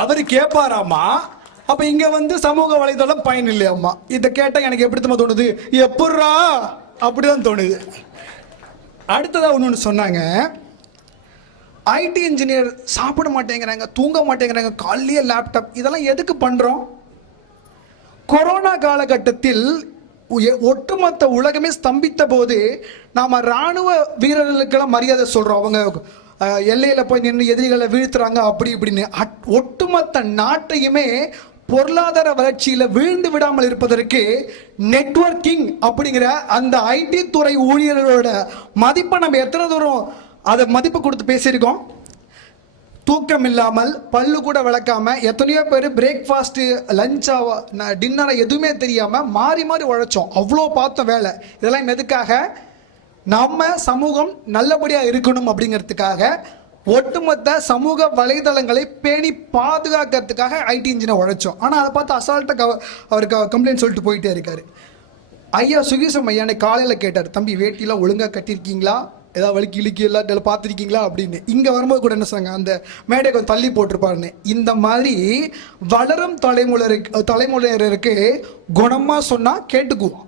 அவர் கேட்பாராமா. அப்போ இங்கே வந்து சமூக வலைதளம் பயன் இல்லையாம்மா. இதை கேட்டால் எனக்கு எப்படி தான் தோணுது, எப்பட்றா அப்படிதான் தோணுது. அடுத்ததாக ஒன்று சொன்னாங்க, ஐடி இன்ஜினியர் சாப்பிட மாட்டேங்கிறாங்க, தூங்க மாட்டேங்கிறாங்க, காலையிலேயே லேப்டாப். இதெல்லாம் எதுக்கு பண்ணுறோம்? கொரோனா காலகட்டத்தில் ஒட்டுமொத்த உலகமே ஸ்தம்பித்த போது நாம் இராணுவ வீரர்களுக்கெல்லாம் மரியாதை சொல்கிறோம். அவங்க எல்லையில் போய் நின்று எதிரிகளை வீழ்த்துறாங்க அப்படி இப்படின்னு. ஒட்டுமொத்த நாட்டையுமே பொருளாதார வளர்ச்சியில் வீழ்ந்து விடாமல் இருப்பதற்கு நெட்வொர்க்கிங் அப்படிங்கிற அந்த ஐடி துறை ஊழியர்களோட மதிப்பை நம்ம எத்தனை தூரம் அதை மதிப்பு கொடுத்து பேசியிருக்கோம்? தூக்கம் இல்லாமல் பல்லு கூட விளக்காம எத்தனையோ பேர் பிரேக்ஃபாஸ்ட்டு லஞ்சா டின்னரை எதுவுமே தெரியாமல் மாறி மாறி உழைச்சோம். அவ்வளோ பார்த்த வேலை. இதெல்லாம் எதுக்காக? நம்ம சமூகம் நல்லபடியாக இருக்கணும் அப்படிங்கிறதுக்காக ஒட்டுமொத்த சமூக வலைதளங்களை பேணி பாதுகாக்கிறதுக்காக ஐடி இன்ஜினை உழைச்சோம். ஆனால் அதை பார்த்து அசால்ட்டாக அவருக்கு கம்ப்ளைண்ட் சொல்லிட்டு போயிட்டே இருக்காரு. ஐயா சுகீசம் ஐயா காலையில் கேட்டார், தம்பி வேட்டிலாம் ஒழுங்காக கட்டியிருக்கீங்களா, ஏதாவது வலிக்கு இழுக்கி எல்லாம் பார்த்துருக்கீங்களா அப்படின்னு. இங்கே வரும்போது கூட என்ன சொன்னாங்க, அந்த மேடை கொஞ்சம் தள்ளி போட்டிருப்பாருன்னு. இந்த மாதிரி வளரும் தலைமுறையினருக்கு குணமாக சொன்னால் கேட்டுக்குவோம்.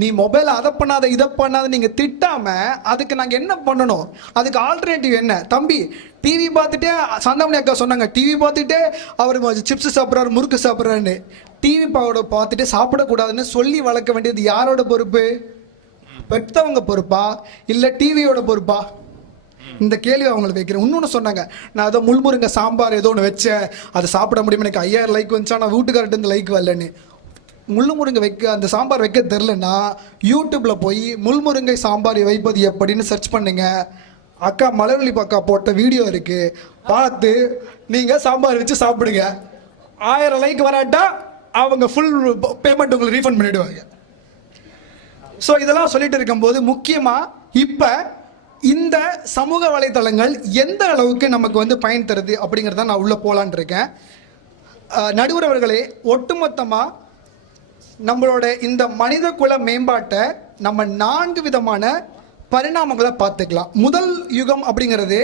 நீ மொபைல் அதை பண்ணாத இதை பண்ணாத நீங்கள் திட்டாமல் அதுக்கு நாங்கள் என்ன பண்ணணும்? அதுக்கு ஆல்டர்னேட்டிவ் என்ன? தம்பி டிவி பார்த்துட்டே சந்தாமணி அக்கா சொன்னாங்க, டிவி பார்த்துட்டே அவர் சிப்ஸ் சாப்பிட்றாரு முறுக்கு சாப்பிட்றாருன்னு. டிவி பார்த்துட்டு சாப்பிடக்கூடாதுன்னு சொல்லி வளர்க்க வேண்டியது யாரோட பொறுப்பு? பெற்றவங்க பொறுப்பா இல்லை டிவியோட பொறுப்பா? இந்த கேள்வி அவங்களுக்கு வைக்கிறேன். இன்னொன்று சொன்னாங்க, நான் அதை முள்முருங்கை சாம்பார் ஏதோ ஒன்று வச்சேன், அதை சாப்பிட முடியுமா, எனக்கு 5000 லைக் வந்துச்சா, நான் வீட்டுக்கார்ட்டு இந்த லைக் வரலன்னு. முள்முருங்கை வைக்க அந்த சாம்பார் வைக்க தெரிலன்னா யூடியூப்பில் போய் முள்முருங்கை சாம்பார் வைப்பது எப்படின்னு சர்ச் பண்ணுங்க. அக்கா மலர்விழி அக்கா போட்ட வீடியோ இருக்குது, பார்த்து நீங்கள் சாம்பார் வச்சு சாப்பிடுங்க. 1000 லைக் வராட்டா அவங்க ஃபுல் பேமெண்ட் உங்களுக்கு ரீஃபண்ட் பண்ணிவிடுவாங்க. ஸோ இதெல்லாம் சொல்லிட்டு இருக்கும்போது முக்கியமாக இப்போ இந்த சமூக வலைத்தளங்கள் எந்த அளவுக்கு நமக்கு வந்து பயன் தருது அப்படிங்கிறத நான் உள்ளே போகலான் இருக்கேன். நடுவர் அவர்களே, ஒட்டுமொத்தமாக நம்மளோட இந்த மனித குல மேம்பாட்டை நம்ம 4 விதமான பரிணாமங்களை பார்த்துக்கலாம். முதல் யுகம் அப்படிங்கிறது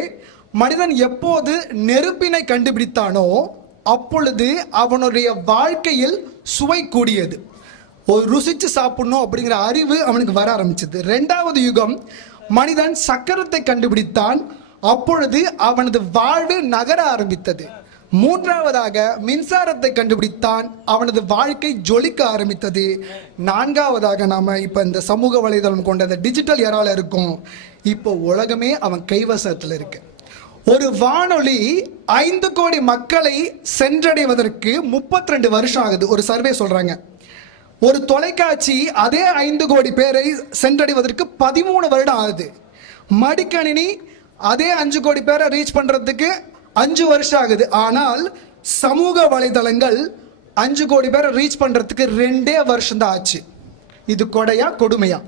மனிதன் எப்போது நெருப்பினை கண்டுபிடித்தானோ அப்பொழுது அவனுடைய வாழ்க்கையில் சுவை கூடியது, ஒரு ருசிச்சு சாப்பிடணும் அப்படிங்கிற அறிவு அவனுக்கு வர ஆரம்பிச்சது. 2வது யுகம் மனிதன் சக்கரத்தை கண்டுபிடித்தான், அப்பொழுது அவனது வாழ்வு நகர ஆரம்பித்தது. 3வதாக மின்சாரத்தை கண்டுபிடித்தான், அவனது வாழ்க்கை ஜொலிக்க ஆரம்பித்தது. 4வதாக நாம இப்ப இந்த சமூக வலைதளம் கொண்ட அந்த டிஜிட்டல் எரால இருக்கும். இப்போ உலகமே அவன் கைவசத்தில் இருக்கு. ஒரு வானொலி 5 கோடி மக்களை சென்றடைவதற்கு 32 வருஷம் ஆகுது ஒரு சர்வே சொல்றாங்க. ஒரு தொலைக்காட்சி அதே 5 கோடி பேரை சென்றடைவதற்கு 13 வருடம் ஆகுது. மடிக்கணினி அதே 5 கோடி பேரை ரீச் பண்றதுக்கு 5 வருஷம் ஆகுது. ஆனால் சமூக வலைதளங்கள் 5 கோடி பேரை ரீச் பண்றதுக்கு 2 வருஷம் தான் ஆச்சு. இது கொடையா கொடுமையா?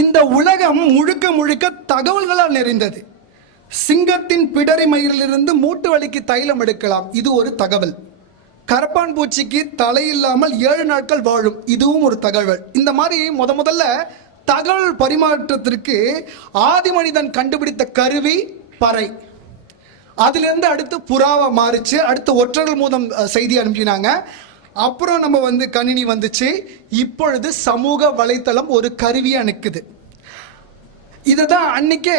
இந்த உலகம் முழுக்க முழுக்க தகவல்களால் நிறைந்தது. சிங்கத்தின் பிடரி மயிரிலிருந்து மூட்டு வலிக்கு தைலம் எடுக்கலாம், இது ஒரு தகவல். கரப்பான் பூச்சிக்கு தலை இல்லாமல் 7 நாட்கள் வாழும், இதுவும் ஒரு தகவல். இந்த மாதிரி முதல்ல தகவல் பரிமாற்றத்திற்கு ஆதி மனிதன் கண்டுபிடித்த கருவி பறை. அதிலிருந்து அடுத்து புறாவை மாறிச்சு, அடுத்து ஒற்றர்கள் மூலம் செய்தி அனுப்பினாங்க. அப்புறம் நம்ம வந்து கணினி வந்துச்சு. இப்பொழுது சமூக வலைத்தளம் ஒரு கருவியா நிற்குது. இதுதான் அன்னைக்கே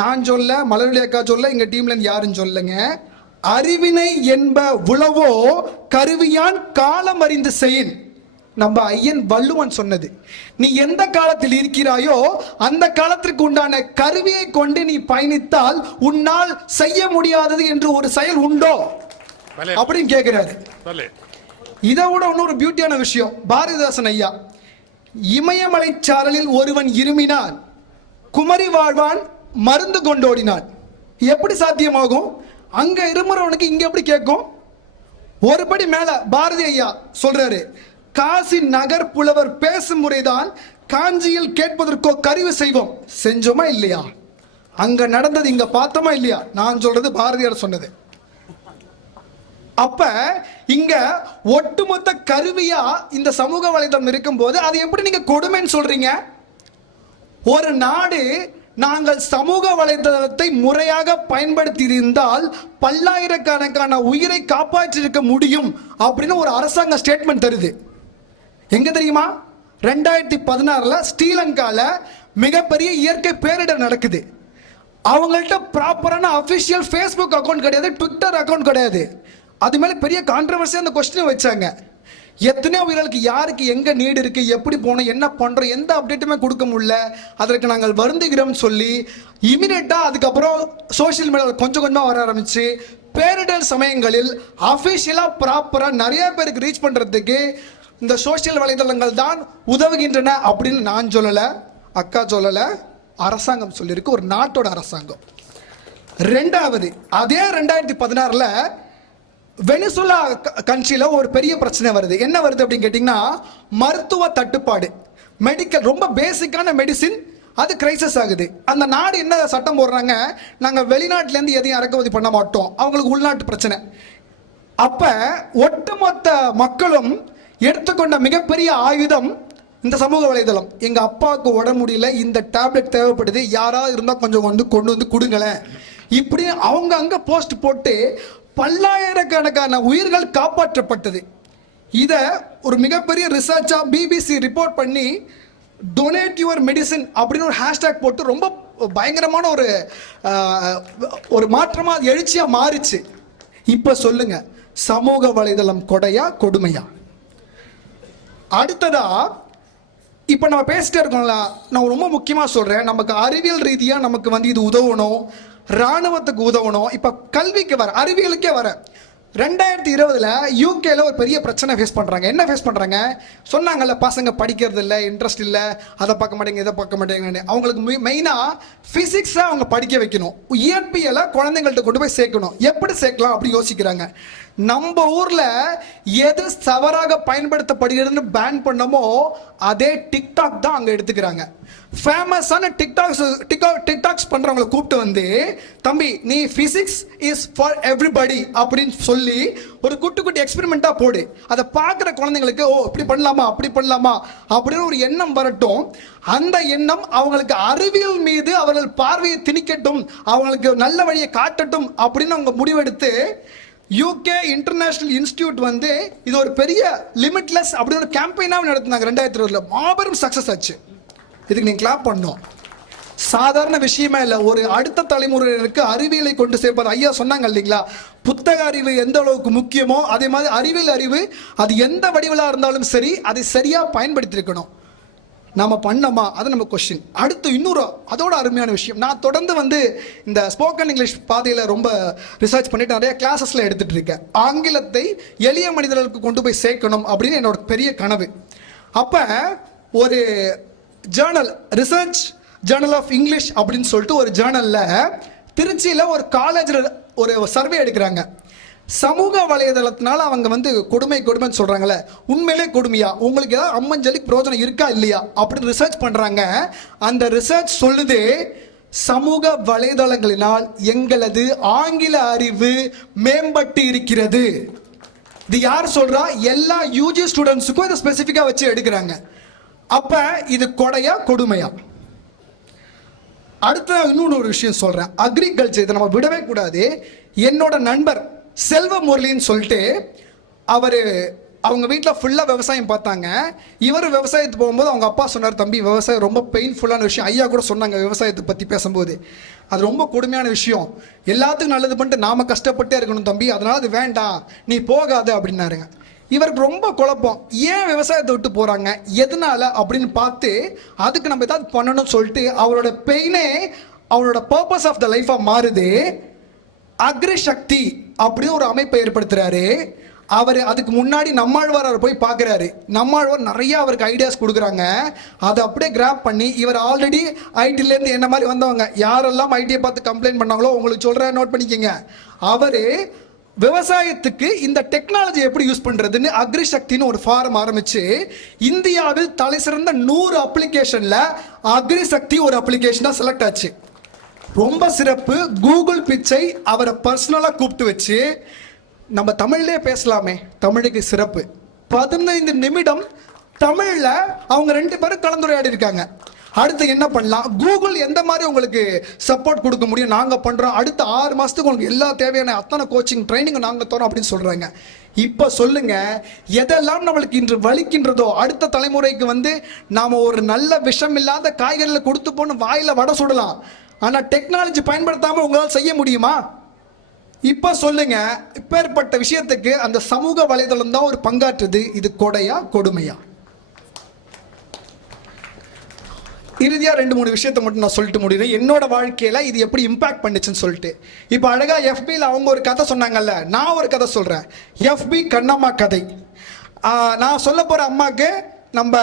நான் சொல்ல, மலர்விழி அக்கா சொல்ல, எங்க டீம்ல இருந்து யாரும் சொல்லுங்க. அறிவினை என்ப உளவோ கருவியான் காலம் அறிந்து செயின். நம்ம ஐயன் வள்ளுவன் சொன்னது. நீ எந்த காலத்தில் இருக்கிறாயோ அந்த காலத்திற்கு உண்டான கருவியை கொண்டு நீ பயணித்தால் உன்னால் செய்ய முடியாதது என்று ஒரு செயல் உண்டோ அப்படின்னு கேட்கிறாரு. இதை விட இன்னொரு பியூட்டியான விஷயம், பாரதிதாசன் ஐயா, இமயமலை சாரலில் ஒருவன் இருமினான், குமரி வாழ்வான் மருந்து கொண்டோடினான். எப்படி சாத்தியமாகும்? அங்க இருமுறவனுக்கு இங்க எப்படி கேட்கும்? ஒருபடி மேல பாரதி ஐயா சொல்றாரு, காசி நகர் புலவர் பேசும் முறைதான் காஞ்சியில் கேட்பதற்கோ கருவி செய்வோம். செஞ்சோமா இல்லையா? அங்க நடந்தது இங்க பார்த்தோமா இல்லையா? நான் சொல்றது பாரதியார் சொன்னது. அப்ப இங்க ஒட்டுமொத்த கருவியா இந்த சமூக வலைதளம் இருக்கும்போது அது எப்படி நீங்க கொடுமைன்னு சொல்றீங்க? ஒரு நாடு நாங்கள் சமூக வலைதளத்தை முறையாக பயன்படுத்தி இருந்தால் பல்லாயிரக்கணக்கான உயிரை காப்பாற்றிருக்க முடியும் அப்படின்னு ஒரு அரசாங்க ஸ்டேட்மெண்ட் தருது. எங்க தெரியுமா? 2016 ஸ்ரீலங்கால மிகப்பெரிய இயற்கை பேரிடர் நடக்குது. அவங்கள்ட்ட ப்ராப்பரான அபிஷியல் ஃபேஸ்புக் அக்கௌண்ட் கிடையாது, ட்விட்டர் அக்கௌண்ட் கிடையாது. அது மேல பெரிய கான்ட்ரவர்சியா அந்த கொஸ்டின் வச்சாங்க. எத்தனையோ உயிர்களுக்கு யாருக்கு எங்க நீடு இருக்கு, எப்படி போனோம், என்ன பண்றோம், எந்த அப்டேட்டுமே கொடுக்க முடியல, அதற்கு நாங்கள் வருந்துகிறோம் சொல்லி இமிடியேட்டா அதுக்கப்புறம் சோசியல் மீடியாவில் கொஞ்சம் கொஞ்சமா வர ஆரம்பிச்சு பேரிடர் சமயங்களில் அபிஷியலா ப்ராப்பரா நிறைய பேருக்கு ரீச் பண்றதுக்கு இந்த சோசியல் வலைதளங்கள் தான் உதவுகின்றன அப்படின்னு நான் சொல்லல, அக்கா சொல்லல, அரசாங்கம் சொல்லியிருக்கு, ஒரு நாட்டோட அரசாங்கம். ரெண்டாவது, அதே 2016 வெனிசுலா கண்ட்ரியில ஒரு பெரிய பிரச்சனை வருது. என்ன வருது அப்படின்னு கேட்டீங்கன்னா, மருத்துவ தட்டுப்பாடு, மெடிக்கல் ரொம்ப பேசிக்கான மெடிசின் அது கிரைசிஸ் ஆகுது. அந்த நாடு என்ன சட்டம் போடுறாங்க, நாங்க வெளிநாட்டுல இருந்து எதையும் இறக்குமதி பண்ண மாட்டோம், அவங்களுக்கு உள்நாட்டு பிரச்சனை. அப்ப ஒட்டுமொத்த மக்களும் எடுத்துக்கொண்ட மிகப்பெரிய ஆயுதம் இந்த சமூக வலைதளம். எங்க அப்பாவுக்கு உடம்பு முடியல, இந்த டேப்லெட் தேவைப்படுது, யாராவது இருந்தா கொஞ்சம் கொண்டு வந்து கொடுங்களேன், இப்படி அவங்க அங்க போஸ்ட் போட்டு பல்லாயிரக்கணக்கான உயிர்கள் காப்பாற்றப்பட்டது. இத ஒரு மிகப்பெரிய ரிசர்ச்சா பிபிசி ரிப்போர்ட் பண்ணி டொனேட் யுவர் மெடிசின் அப்படின்னு ஒரு ஹேஷ்டேக் போட்டு ரொம்ப பயங்கரமான ஒரு மாற்றமா எழுச்சியா மாறிச்சு. இப்ப சொல்லுங்க, சமூக வலைதளம் கொடையா கொடுமையா? அடுத்ததா இப்ப நம்ம பேசிட்டே இருக்கோம்ல, நான் ரொம்ப முக்கியமா சொல்றேன், நமக்கு அறிவியல் ரீதியா நமக்கு இது உதவணும், ராணுவத்துக்கு உதவணும். இப்ப கல்விக்கு வர, அறிவியலுக்கே வர, 2020 யூகேல ஒரு பெரிய பிரச்சனை ஃபேஸ் பண்றாங்க. என்ன ஃபேஸ் பண்றாங்க சொன்னாங்கல்ல, பசங்க படிக்கிறது இல்லை, இன்ட்ரெஸ்ட் இல்லை, அதை பார்க்க மாட்டேங்க, இதை பார்க்க மாட்டேங்கன்னு. அவங்களுக்கு மெயினா பிசிக்ஸை அவங்க படிக்க வைக்கணும், இயற்பியலை குழந்தைங்கள்ட்ட கொண்டு போய் சேர்க்கணும். எப்படி சேர்க்கலாம் அப்படி யோசிக்கிறாங்க. நம்ம ஊர்ல எது தவறாக பயன்படுத்தப்படுகிறதுன்னு பேன் பண்ணமோ அதே டிக்டாக் தான் அங்க எடுத்துக்கிறாங்க. ஃபேமஸான டிக்டாக்ஸ் பண்றவங்களை கூப்பிட்டு வந்து, தம்பி நீ பிசிக்ஸ் இஸ் ஃபார் எவ்ரிபடி அப்படின்னு சொல்லி ஒரு குட்டி எக்ஸ்பெரிமெண்டா போடு, அதை பார்க்குற குழந்தைங்களுக்கு ஓ இப்படி பண்ணலாமா அப்படி பண்ணலாமா அப்படின்னு ஒரு எண்ணம் வரட்டும். அந்த எண்ணம் அவங்களுக்கு அறிவியல் மீது அவர்கள் பார்வையை திணிக்கட்டும், அவங்களுக்கு நல்ல வழியை காட்டட்டும் அப்படின்னு அவங்க முடிவெடுத்து யூகே இன்டர்நேஷனல் இன்ஸ்டிடியூட் இது ஒரு பெரிய லிமிட்லெஸ் அப்படி ஒரு கேம்பெயினாக நடத்தினாங்க. 2020 மாபெரும் சக்சஸ் ஆச்சு. இதுக்கு நீங்க கிளாப் பண்ணணும். சாதாரண விஷயமே இல்லை. ஒரு அடுத்த தலைமுறையினருக்கு அறிவியலை கொண்டு சேர்ப்பது, ஐயா சொன்னாங்க இல்லைங்களா, புத்தக அறிவு எந்த அளவுக்கு முக்கியமோ அதே மாதிரி அறிவியல் அறிவு அது எந்த வடிவிலா இருந்தாலும் சரி அதை சரியா பயன்படுத்தி இருக்கணும். நம்ம பண்ணோமா அது நம்ம கொஸ்டின். அடுத்து இன்னொரு அதோட அருமையான விஷயம், நான் தொடர்ந்து இந்த ஸ்போக்கன் இங்கிலீஷ் பாதையில் ரொம்ப ரிசர்ச் பண்ணிட்டு நிறைய கிளாஸஸ்ல எடுத்துட்டு இருக்கேன். ஆங்கிலத்தை எளிய மனிதர்களுக்கு கொண்டு போய் சேர்க்கணும் அப்படின்னு என்னோட பெரிய கனவு. அப்ப ஒரு journal, research journal of English அப்படின்னு சொல்லிட்டு ஒரு ஜேர்னல்ல திருச்சியில் ஒரு காலேஜில் ஒரு சர்வே எடுக்கிறாங்க. சமூக வலைதளத்தினால அவங்க கொடுமைன்னு சொல்றாங்களே, உண்மையிலே கொடுமையா, உங்களுக்கு ஏதாவது அம்மஞ்சலிக்கு பிரயோஜனம் இருக்கா இல்லையா அப்படின்னு ரிசர்ச் பண்றாங்க. அந்த ரிசர்ச் சொல்லுது, சமூக வலைதளங்களினால் எங்களது ஆங்கில அறிவு மேம்பட்டு இருக்கிறது. இது யார் சொல்றா? எல்லா யூஜி ஸ்டூடெண்ட்ஸுக்கும் இதை ஸ்பெசிஃபிக்கா வச்சு எடுக்கிறாங்க. அப்ப இது கொடையா கொடுமையா? அடுத்த இன்னொன்று ஒரு விஷயம் சொல்றேன், அக்ரிகல்ச்சர், இதை நம்ம விடவே கூடாது. என்னோட நண்பர் செல்வ முரளின்னு சொல்லிட்டு அவங்க வீட்டில் ஃபுல்லாக விவசாயம் பார்த்தாங்க. இவர் விவசாயத்துக்கு போகும்போது அவங்க அப்பா சொன்னார், தம்பி விவசாயம் ரொம்ப பெயின்ஃபுல்லான விஷயம். ஐயா கூட சொன்னாங்க விவசாயத்தை பற்றி பேசும்போது, அது ரொம்ப கொடுமையான விஷயம், எல்லாத்துக்கும் நல்லது பண்ணிட்டு நாம கஷ்டப்பட்டே இருக்கணும் தம்பி, அதனால அது வேண்டாம், நீ போகாத அப்படின்னாருங்க. இவருக்கு ரொம்ப குழப்பம், ஏன் விவசாயத்தை விட்டு போறாங்க, எதனால அப்படின்னு பார்த்து அதுக்கு நம்ம ஏதாவது பண்ணணும்னு சொல்லிட்டு அவரோட பெயினே அவரோட பர்பஸ் ஆஃப் த லைஃபா மாறுது. அக்ரி சக்தி அப்படின்னு ஒரு அமைப்பை ஏற்படுத்துறாரு. அவர் அதுக்கு முன்னாடி நம்மாழ்வார் போய் பார்க்குறாரு. நம்மாழ்வார் நிறைய அவருக்கு ஐடியாஸ் கொடுக்குறாங்க. அதை அப்படியே கிராப் பண்ணி, இவர் ஆல்ரெடி ஐடிலேருந்து என்ன மாதிரி வந்தவங்க யாரெல்லாம் ஐடியை பார்த்து கம்ப்ளைண்ட் பண்ணாங்களோ உங்களுக்கு சொல்கிறேன், நோட் பண்ணிக்கோங்க. அவர் விவசாயத்துக்கு இந்த டெக்னாலஜி எப்படி யூஸ் பண்றதுன்னு அக்ரி சக்தின்னு ஒரு ஃபாரம் ஆரம்பிச்சு இந்தியாவில் தலை சிறந்த 100 அப்ளிகேஷன்ல அக்ரி சக்தி ஒரு அப்ளிகேஷனா செலக்ட் ஆச்சு. ரொம்ப சிறப்பு. கூகுள் பிச்சை அவரை பர்சனலா கூப்பிட்டு வச்சு நம்ம தமிழ்லயே பேசலாமே, தமிழுக்கு சிறப்பு. 15 நிமிடம் தமிழ்ல அவங்க 2 பேரும் கலந்துரையாடி இருக்காங்க. அடுத்து என்ன பண்ணலாம், கூகுள் எந்த மாதிரி உங்களுக்கு சப்போர்ட் கொடுக்க முடியும் நாங்கள் பண்ணுறோம், அடுத்த 6 மாதத்துக்கு உங்களுக்கு எல்லா தேவையான அத்தனை கோச்சிங் ட்ரைனிங் நாங்கள் தரோம் அப்படின்னு சொல்கிறாங்க. இப்போ சொல்லுங்க, எதெல்லாம் நம்மளுக்கு இன்று வலிக்கின்றதோ அடுத்த தலைமுறைக்கு நாம் ஒரு நல்ல விஷம் இல்லாத காய்கறிகளை கொடுத்து போன்னு வாயில் வடை சுடலாம். ஆனால் டெக்னாலஜி பயன்படுத்தாமல் உங்களால் செய்ய முடியுமா? இப்போ சொல்லுங்க, இப்பேற்பட்ட விஷயத்துக்கு அந்த சமூக வலைதளம் தான் ஒரு பங்காற்றுது. இது கொடையா கொடுமையா? இறுதியா 2-3 விஷயத்தை மட்டும் நான் சொல்லிட்டு முடிகிறேன். என்னோட வாழ்க்கையில இது எப்படி இம்பாக்ட் பண்ணுச்சுன்னு சொல்லிட்டு. இப்போ அழகா FBல அவங்க ஒரு கதை சொன்னாங்கல்ல, நான் ஒரு கதை சொல்றேன். FB கண்ணம்மா கதை. நான் சொல்ல போற அம்மாக்கு நம்ம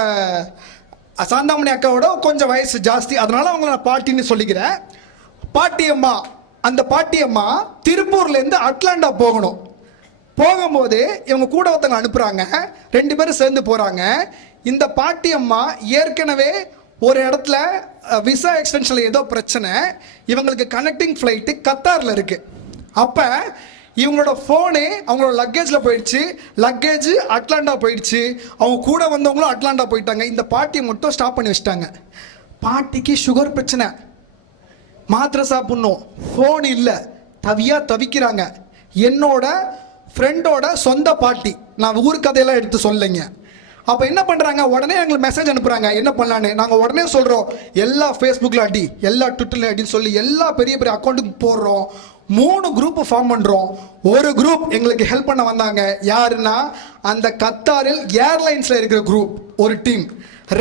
சாந்தாமணி அக்காவோட கொஞ்சம் வயசு ஜாஸ்தி, அதனால அவங்கள நான் பாட்டின்னு சொல்லிக்கிறேன். பாட்டியம்மா, அந்த பாட்டியம்மா திருப்பூர்லேருந்து அட்லாண்டா போகணும். போகும்போது இவங்க கூட ஒருத்தவங்க அனுப்புகிறாங்க, 2 பேரும் சேர்ந்து போகிறாங்க. இந்த பாட்டியம்மா ஏற்கனவே ஒரு இடத்துல விசா எக்ஸ்டென்ஷனில் ஏதோ பிரச்சனை, இவங்களுக்கு கனெக்டிங் ஃப்ளைட்டு கத்தாரில் இருக்குது. அப்போ இவங்களோட ஃபோனு அவங்களோட லக்கேஜில் போயிடுச்சு, லக்கேஜ் அட்லாண்டா போயிடுச்சு, அவங்க கூட வந்தவங்களும் அட்லாண்டா போயிட்டாங்க. இந்த பாட்டியை மட்டும் ஸ்டாப் பண்ணி வச்சுட்டாங்க. பாட்டிக்கு சுகர் பிரச்சனை, மாத்திரை சாப்பிட்ணும், ஃபோன் இல்லை, தவிக்கிறாங்க. என்னோட ஃப்ரெண்டோட சொந்த பாட்டி, நான் ஊர் கதையெல்லாம் எடுத்து சொல்லுங்க. அப்போ என்ன பண்ணுறாங்க, உடனே எங்களுக்கு மெசேஜ் அனுப்புகிறாங்க என்ன பண்ணலான்னு. நாங்கள் உடனே சொல்கிறோம், எல்லா ஃபேஸ்புக்கில் அடி, எல்லா ட்விட்டரில் அடின்னு சொல்லி எல்லா பெரிய பெரிய அக்கௌண்ட்டுக்கு போடுறோம். 3 குரூப் ஃபார்ம் பண்ணுறோம். ஒரு குரூப் எங்களுக்கு ஹெல்ப் பண்ண வந்தாங்க, யாருன்னா அந்த கத்தாரில் ஏர்லைன்ஸில் இருக்கிற குரூப் ஒரு டீம்,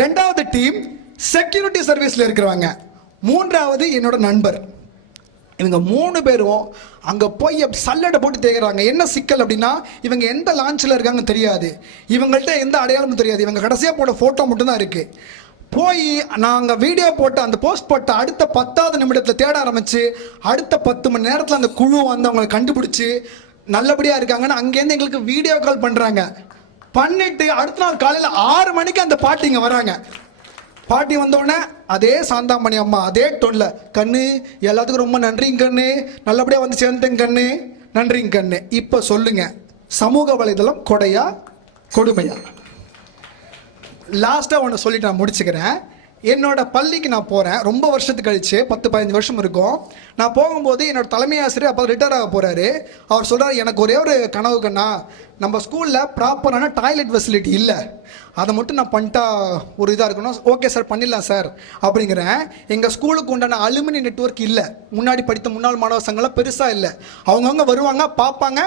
2வது டீம் செக்யூரிட்டி சர்வீஸில் இருக்கிறவங்க, 3வது என்னோட நண்பர். இவங்க 3 பேரும் அங்கே போய் சல்லடை போட்டு தேய்கிறாங்க. என்ன சிக்கல் அப்படின்னா, இவங்க எந்த லான்ச்சில் இருக்காங்கன்னு தெரியாது, இவங்கள்ட்ட எந்த அடையாளமும் தெரியாது, இவங்க கடைசியாக போட்ட ஃபோட்டோ மட்டும்தான் இருக்குது. போய் நாங்கள் வீடியோ போட்டு அந்த போஸ்ட் போட்ட அடுத்த 10வது நிமிடத்தில் தேட ஆரம்பித்து அடுத்த 10 மணி நேரத்தில் அந்த குழு அவங்களை கண்டுபிடிச்சி நல்லபடியாக இருக்காங்கன்னு அங்கேருந்து எங்களுக்கு வீடியோ கால் பண்ணுறாங்க. பண்ணிவிட்டு அடுத்த நாள் காலையில் 6 மணிக்கு அந்த பாட்டி இங்கே வராங்க. பாட்டி வந்தோடனே அதே சாந்தாமணி அம்மா அதே டோன்ல, கண்ணு எல்லாத்துக்கும் ரொம்ப நன்றிங்க கண்ணு, நல்லபடியாக வந்து சேர்ந்துட்டேங்க கண்ணு, நன்றிங்க கண்ணு. இப்போ சொல்லுங்க, சமூக வலைதளம் கொடையா கொடுமையா? லாஸ்ட்டாக ஒன்று சொல்லிட்டு நான் முடிச்சுக்கிறேன். என்னோட பள்ளிக்கு நான் போகிறேன், ரொம்ப வருஷத்துக்கு கழிச்சு 10-15 வருஷம் இருக்கும். நான் போகும்போது என்னோட தலைமை ஆசிரியர் அப்போ ரிட்டையர் ஆக போகிறாரு. அவர் சொல்கிறார், எனக்கு ஒரே ஒரு கனவு கண்ணா, நம்ம ஸ்கூலில் ப்ராப்பரான டாய்லெட் ஃபெசிலிட்டி இல்லை, அதை மட்டும் நான் பண்ணிட்டா ஒரு இதாக இருக்கணும். ஓகே சார், பண்ணிடலாம் சார் அப்படிங்கிறேன். எங்கள் ஸ்கூலுக்கு உண்டான அலுமினி நெட்வொர்க் இல்லை, முன்னாடி படித்த முன்னாள் மாணவ சங்கம்லாம் பெருசாக இல்லை. அவங்கவுங்க வருவாங்க, பார்ப்பாங்க,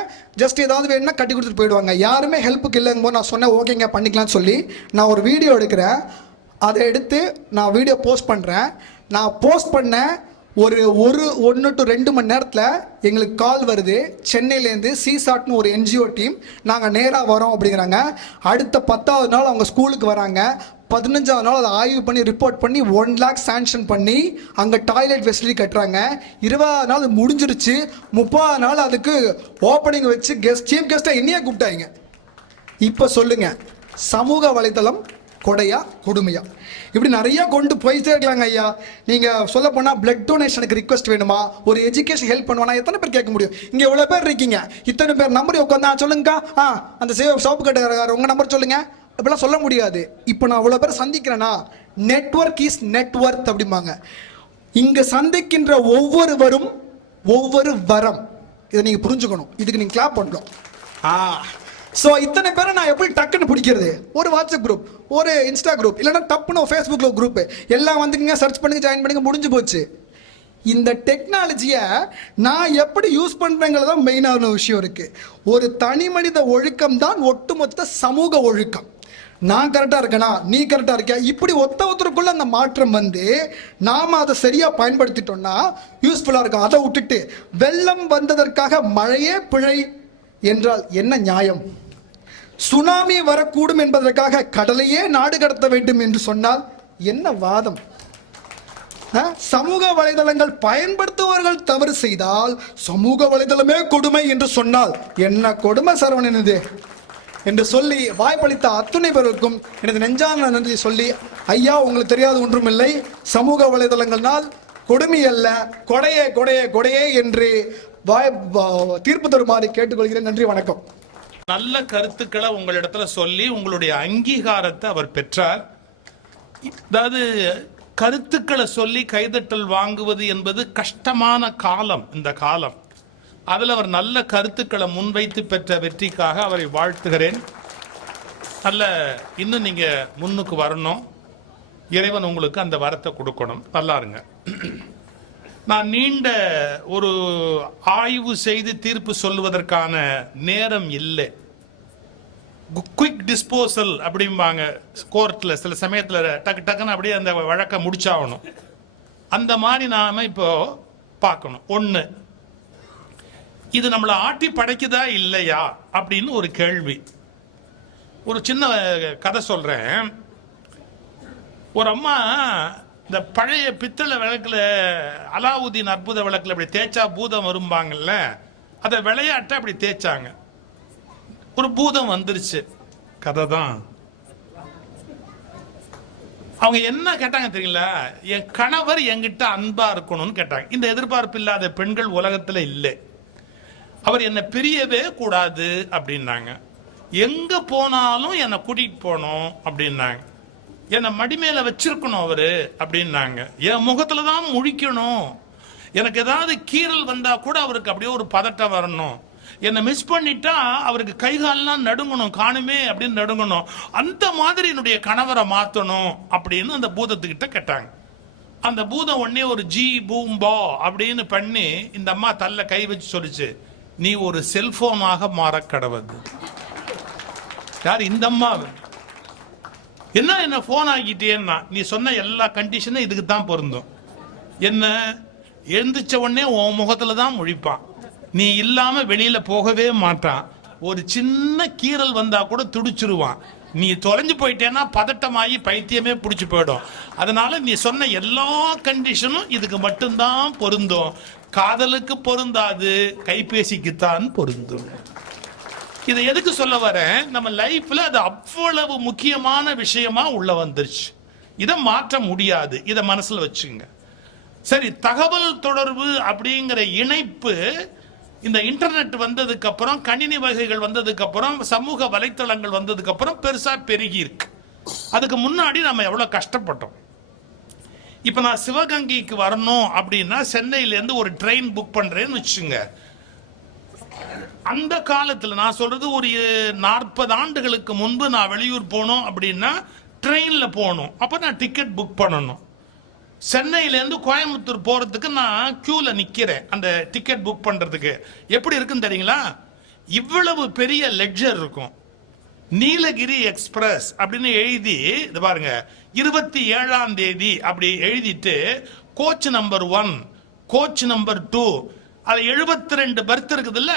ஜஸ்ட் ஏதாவது வேணும்னா கட்டி கொடுத்துட்டு போயிடுவாங்க. யாருமே ஹெல்ப்புக்கு இல்லைங்கும்போது நான் சொன்னேன், ஓகேங்க பண்ணிக்கலாம்னு சொல்லி நான் ஒரு வீடியோ எடுக்கிறேன். அதை எடுத்து நான் வீடியோ போஸ்ட் பண்ணுறேன். நான் போஸ்ட் பண்ண ஒரு 1 to 2 மணி நேரத்தில் எங்களுக்கு கால் வருது, சென்னையிலேருந்து சிசாட்னு ஒரு NGO டீம், நாங்கள் நேராக வரோம் அப்படிங்கிறாங்க. அடுத்த 10வது நாள் அவங்க ஸ்கூலுக்கு வராங்க. 15வது நாள் அதை ஆய்வு பண்ணி ரிப்போர்ட் பண்ணி 1 lakh சாங்ஷன் பண்ணி அங்கே டாய்லெட் ஃபெசிலிட்டி கட்டுறாங்க. 20வது நாள் முடிஞ்சிருச்சு. 30வது நாள் அதுக்கு ஓப்பனிங் வச்சு சீஃப் கெஸ்ட்டாக என்னையே கூப்பிட்டாங்க. இப்போ சொல்லுங்க, சமூக வலைதளம் கொடையா கொடுமையா? இப்படி நிறைய கொண்டு போயிட்டே இருக்கலாங்க ஐயா. நீங்கள் சொல்ல போனால் பிளட் டொனேஷனுக்கு ரிக்வஸ்ட் வேணுமா, ஒரு எஜுகேஷன் ஹெல்ப் பண்ணுவானா, எத்தனை பேர் கேட்க முடியும்? இங்கே எவ்வளோ பேர் இருக்கீங்க, இத்தனை பேர் நம்பர் உட்காந்தா சொல்லுங்கக்கா, அந்த சோப்பு கட்டுறாரு உங்கள் நம்பர் சொல்லுங்க, இப்படிலாம் சொல்ல முடியாது. இப்போ நான் அவ்வளோ பேர் சந்திக்கிறேன்னா, நெட்வொர்க் இஸ் நெட்வொர்க் அப்படிம்பாங்க. இங்கே சந்திக்கின்ற ஒவ்வொருவரும் ஒவ்வொரு வரம், இதை நீங்கள் புரிஞ்சுக்கணும். இதுக்கு நீங்கள் கிளாப் பண்ணணும். ஸோ இத்தனை பேரை நான் எப்படி டக்குன்னு பிடிக்கிறது? ஒரு வாட்ஸ்அப் குரூப், ஒரு இன்ஸ்டா குரூப், இல்லைன்னா டப்புன்னு ஃபேஸ்புக்கில் குரூப், எல்லாம் வந்துக்குங்க, சர்ச் பண்ணுங்க, ஜாயின் பண்ணுங்க, முடிஞ்சு போச்சு. இந்த டெக்னாலஜியை நான் எப்படி யூஸ் பண்ணுறேங்கிறதா மெயினான விஷயம் இருக்குது. ஒரு தனி மனித ஒழுக்கம் தான் ஒட்டுமொத்த சமூக ஒழுக்கம். நான் கரெக்டாக இருக்கேனா, நீ கரெக்டாக இருக்கியா, இப்படி ஒருத்தருக்குள்ள அந்த மாற்றம் நாம் அதை சரியாக பயன்படுத்திட்டோம்னா யூஸ்ஃபுல்லாக இருக்கும். அதை விட்டுட்டு வெள்ளம் வந்ததற்காக மழையே பிழை என்றால் என்ன நியாயம்? சுனாமி வரக்கூடும் என்பதற்காக கடலையே நாடு கடத்த வேண்டும் என்று சொன்னால் என்ன வாதம்? சமூக வலைதளங்கள் பயன்படுத்துபவர்கள் தவறு செய்தால் சமூக வலைதளமே கொடுமை என்று சொன்னால் என்ன கொடுமை சரவணன் இது என்று சொல்லி வாய்ப்பளித்த அத்துணை பேருக்கும் எனது நெஞ்சான நன்றி சொல்லி, ஐயா உங்களுக்கு தெரியாது ஒன்றுமில்லை, சமூக வலைதளங்கள்னால் கொடுமை அல்ல கொடையே கொடையே கொடையே என்று தீர்ப்பு தருமாறு கேட்டுக்கொள்கிறேன். நன்றி, வணக்கம். நல்ல கருத்துக்களை உங்களிடத்துல சொல்லி உங்களுடைய அங்கீகாரத்தை அவர் பெற்றார். அதாவது கருத்துக்களை சொல்லி கைதட்டல் வாங்குவது என்பது கஷ்டமான காலம் இந்த காலம். அதில் அவர் நல்ல கருத்துக்களை முன்வைத்து பெற்ற வெற்றிக்காக அவரை வாழ்த்துகிறேன். நல்ல இன்னும் நீங்க முன்னுக்கு வரணும். இறைவன் உங்களுக்கு அந்த வரத்தை கொடுக்கணும். நல்லா இருங்க. நான் நீண்ட ஒரு ஆய்வு செய்து தீர்ப்பு சொல்லுவதற்கான நேரம் இல்லை. குயிக் டிஸ்போசல் அப்படிம்பாங்க கோர்ட்டில். சில சமயத்தில் டக்கு டக்குன்னு அப்படியே அந்த வழக்கை முடிச்சாகணும். அந்த மாதிரி நாம இப்போ பார்க்கணும். ஒன்று, இது நம்மளை ஆட்டி படைக்குதா இல்லையா அப்படின்னு ஒரு கேள்வி. ஒரு சின்ன கதை சொல்றேன். ஒரு அம்மா இந்த பழைய பித்தளை விளக்குல, அலாவுதீன் அற்புத விளக்குல அப்படி தேய்ச்சா பூதம் வரும்பாங்கல்ல, அதை விளையாட்ட அப்படி தேய்ச்சாங்க. ஒரு பூதம் வந்துருச்சு. கதை தான். அவங்க என்ன கேட்டாங்க தெரியுங்களா? என் கணவர் என்கிட்ட அன்பா இருக்கணும்னு கேட்டாங்க. இந்த எதிர்பார்ப்பு இல்லாத பெண்கள் உலகத்துல இல்லை. அவர் என்னை பிரியவே கூடாது அப்படின்னாங்க. எங்க போனாலும் என்னை கூட்டிட்டு போகணும் அப்படின்னாங்க. என்னை மடி மேல வச்சிருக்கணும் அவரு அப்படின்னாங்க. என் முகத்துல தான் முழிக்கணும். எனக்கு ஏதாவது கீறல் வந்தா கூட அவருக்கு அப்படியே ஒரு பதட்டம் வரணும். என்னை மிஸ் பண்ணிட்டா அவருக்கு கைகாலெல்லாம் நடுங்கணும், காணுமே அப்படின்னு நடுங்கணும். அந்த மாதிரி என்னுடைய கணவரை மாத்தணும் அப்படின்னு அந்த பூதத்துக்கிட்ட கேட்டாங்க. அந்த பூதம் உடனே ஒரு ஜி பூம்பா அப்படின்னு பண்ணி இந்த அம்மா தள்ள கை வச்சு சொல்லிச்சு, நீ ஒரு செல்போனாக மாற கடவுது. யார்? இந்த அம்மா. என்ன போன் ஆகிட்டேன்னா, நீ சொன்ன எல்லா கண்டிஷனும் இதுக்கு தான் பொருந்தும். என்ன எழுந்திரிச்ச உடனே உன் முகத்துல தான் முழிப்பான். நீ இல்லாம வெளியில போகவே மாட்டான். ஒரு சின்ன கீறல் வந்தா கூட துடிச்சிருவான். நீ தொலைஞ்சு போயிட்டேன்னா பதட்டமாகி பைத்தியமே பிடிச்சு போயிடும். அதனால நீ சொன்ன எல்லா கண்டிஷனும் இதுக்கு மட்டும்தான் பொருந்தும். காதலுக்கு பொருந்தாது, கைபேசிக்குத்தான் பொருந்தும். இதை எதுக்கு சொல்ல வரேன்? நம்ம லைஃப்ல அது அவ்வளவு முக்கியமான விஷயமா உள்ள வந்துருச்சு. இதை மாற்ற முடியாது. இதை மனசுல வச்சுங்க. சரி, தகவல் தொடர்பு அப்படிங்கிற இணைப்பு இந்த இன்டர்நெட் வந்ததுக்கு அப்புறம், கணினி வகைகள் வந்ததுக்கு அப்புறம், சமூக வலைத்தளங்கள் வந்ததுக்கு அப்புறம் பெருசா பெருகி இருக்கு. அதுக்கு முன்னாடி நம்ம எவ்வளவு கஷ்டப்பட்டோம். இப்ப நான் சிவகங்கைக்கு வரணும் அப்படின்னா சென்னையில இருந்து ஒரு ட்ரெயின் புக் பண்றேன்னு வச்சுங்க. அந்த காலத்துல நான் சொல்றது ஒரு 40 ஆண்டுகளுக்கு முன்பு நான் வெளியூர் போனோம் அப்படின்னா ட்ரெயின்ல போகணும். அப்ப நான் டிக்கெட் புக் பண்ணணும். சென்னையில இருந்து கோயம்புத்தூர் போறதுக்கு நான் கியூல நிக்கிறேன் அந்த டிக்கெட் புக் பண்றதுக்கு. எப்படி இருக்குன்னு தெரியுங்களா? இவ்வளவு பெரிய லெட்ஜர் இருக்கும். நீலகிரி எக்ஸ்பிரஸ் அப்படின்னு எழுதி, இது பாருங்க, 27ஆம் தேதி அப்படி எழுதிட்டு கோச் நம்பர் 1, கோச் நம்பர் 2, அது 72 பர்த் இருக்குதுல்ல,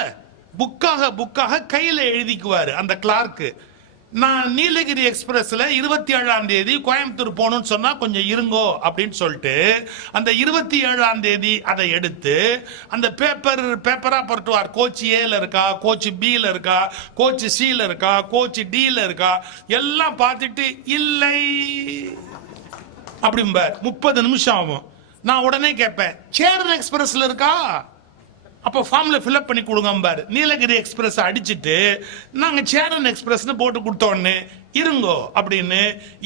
புக்காக கையில எழுதிக்குவாரு அந்த கிளார்க்கு. நான் நீலகிரி எக்ஸ்பிரஸ்ல 27ஆம் தேதி கோயம்புத்தூர் போகணும்னு சொன்னா கொஞ்சம் இருங்கோ அப்படின்னு சொல்லிட்டு அந்த 27ஆம் தேதி அதை எடுத்து அந்த பேப்பரா பரட்டுவார். கோச் ஏல இருக்கா, கோச் பில இருக்கா, கோச் சில இருக்கா, கோச் டில இருக்கா, எல்லாம் பார்த்துட்டு இல்லை அப்படிம்பார். 30 நிமிஷம் ஆகும். நான் உடனே கேட்பேன், சேரன் எக்ஸ்பிரஸ்ல இருக்கா? அப்போ ஃபார்ம்ல ஃபில்அப் பண்ணி கொடுங்க. நீலகிரி எக்ஸ்பிரஸ் அடிச்சுட்டு நாங்க சேரன் எக்ஸ்பிரஸ்னு போட்டு கொடுத்தோன்னு இருங்கோ அப்படின்னு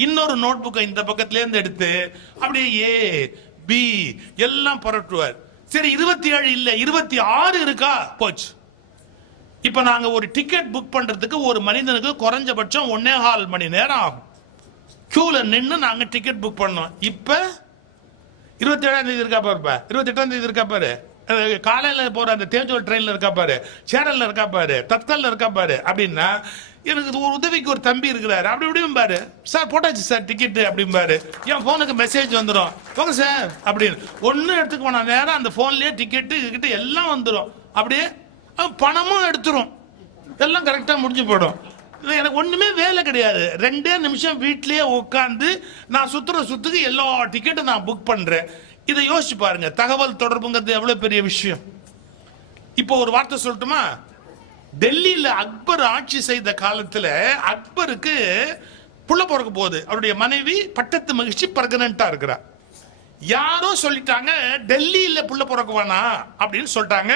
இன்னொரு நோட் புக்கை இந்த பக்கத்துல இருந்து எடுத்து அப்படியே ஏ பி எல்லாம் புரட்டுவார். சரி, 27 இல்ல 26 இருக்கா, போச்சு. இப்ப நாங்க ஒரு டிக்கெட் புக் பண்றதுக்கு ஒரு மனிதனுக்கு குறைஞ்சபட்சம் 1.25 மணி நேரம் ஆகும். கியூல நின்று நாங்க டிக்கெட் புக் பண்ணோம். இப்ப 27ஆம் தேதி இருக்கா பாருப்பா, 28ஆம் தேதி இருக்கா பாரு, காலையில போற அந்த தேஜோல் ட்ரெயின்ல இருக்கா பாரு, சேனல்ல இருக்கா பாரு, தத்கல்ல இருக்கா பாரு அப்படின்னா, எனக்கு ஒரு உதவிக்கு ஒரு தம்பி இருக்கிறாரு அப்படி இப்படியும் பாரு, சார் போட்டாச்சு சார் டிக்கெட் அப்படிம்பாரு. என் போனுக்கு மெசேஜ் வந்துடும், போங்க சார் அப்படின்னு. ஒன்னும் எடுத்துக்க வேணாம், நேரம் அந்த போன்லயே டிக்கெட்டு எல்லாம் வந்துடும். அப்படியே பணமும் எடுத்துரும், எல்லாம் கரெக்டா முடிஞ்சு போயிடும். எனக்கு ஒண்ணுமே வேலை கிடையாது. 2 நிமிஷம் வீட்லயே உட்காந்து நான் சுத்துற சுத்துக்கு எல்லா டிக்கெட்டும் நான் புக் பண்றேன். இதை யோசிச்சு பாருங்க, தகவல் தொடர்புங்கிறது எவ்வளவு பெரிய விஷயம். இப்போ ஒரு வார்த்தை சொல்லட்டுமா? டெல்லியில அக்பர் ஆட்சி செய்த காலத்துல அக்பருக்கு புள்ள பிறக்க போகுது. அவருடைய மனைவி பட்டத்து மகிழ்ச்சி பிரெக்னன்ட்டா இருக்கிறா. யாரோ சொல்லிட்டாங்க டெல்லியில புள்ள பிறக்க வேணாம் அப்படின்னு சொல்லிட்டாங்க.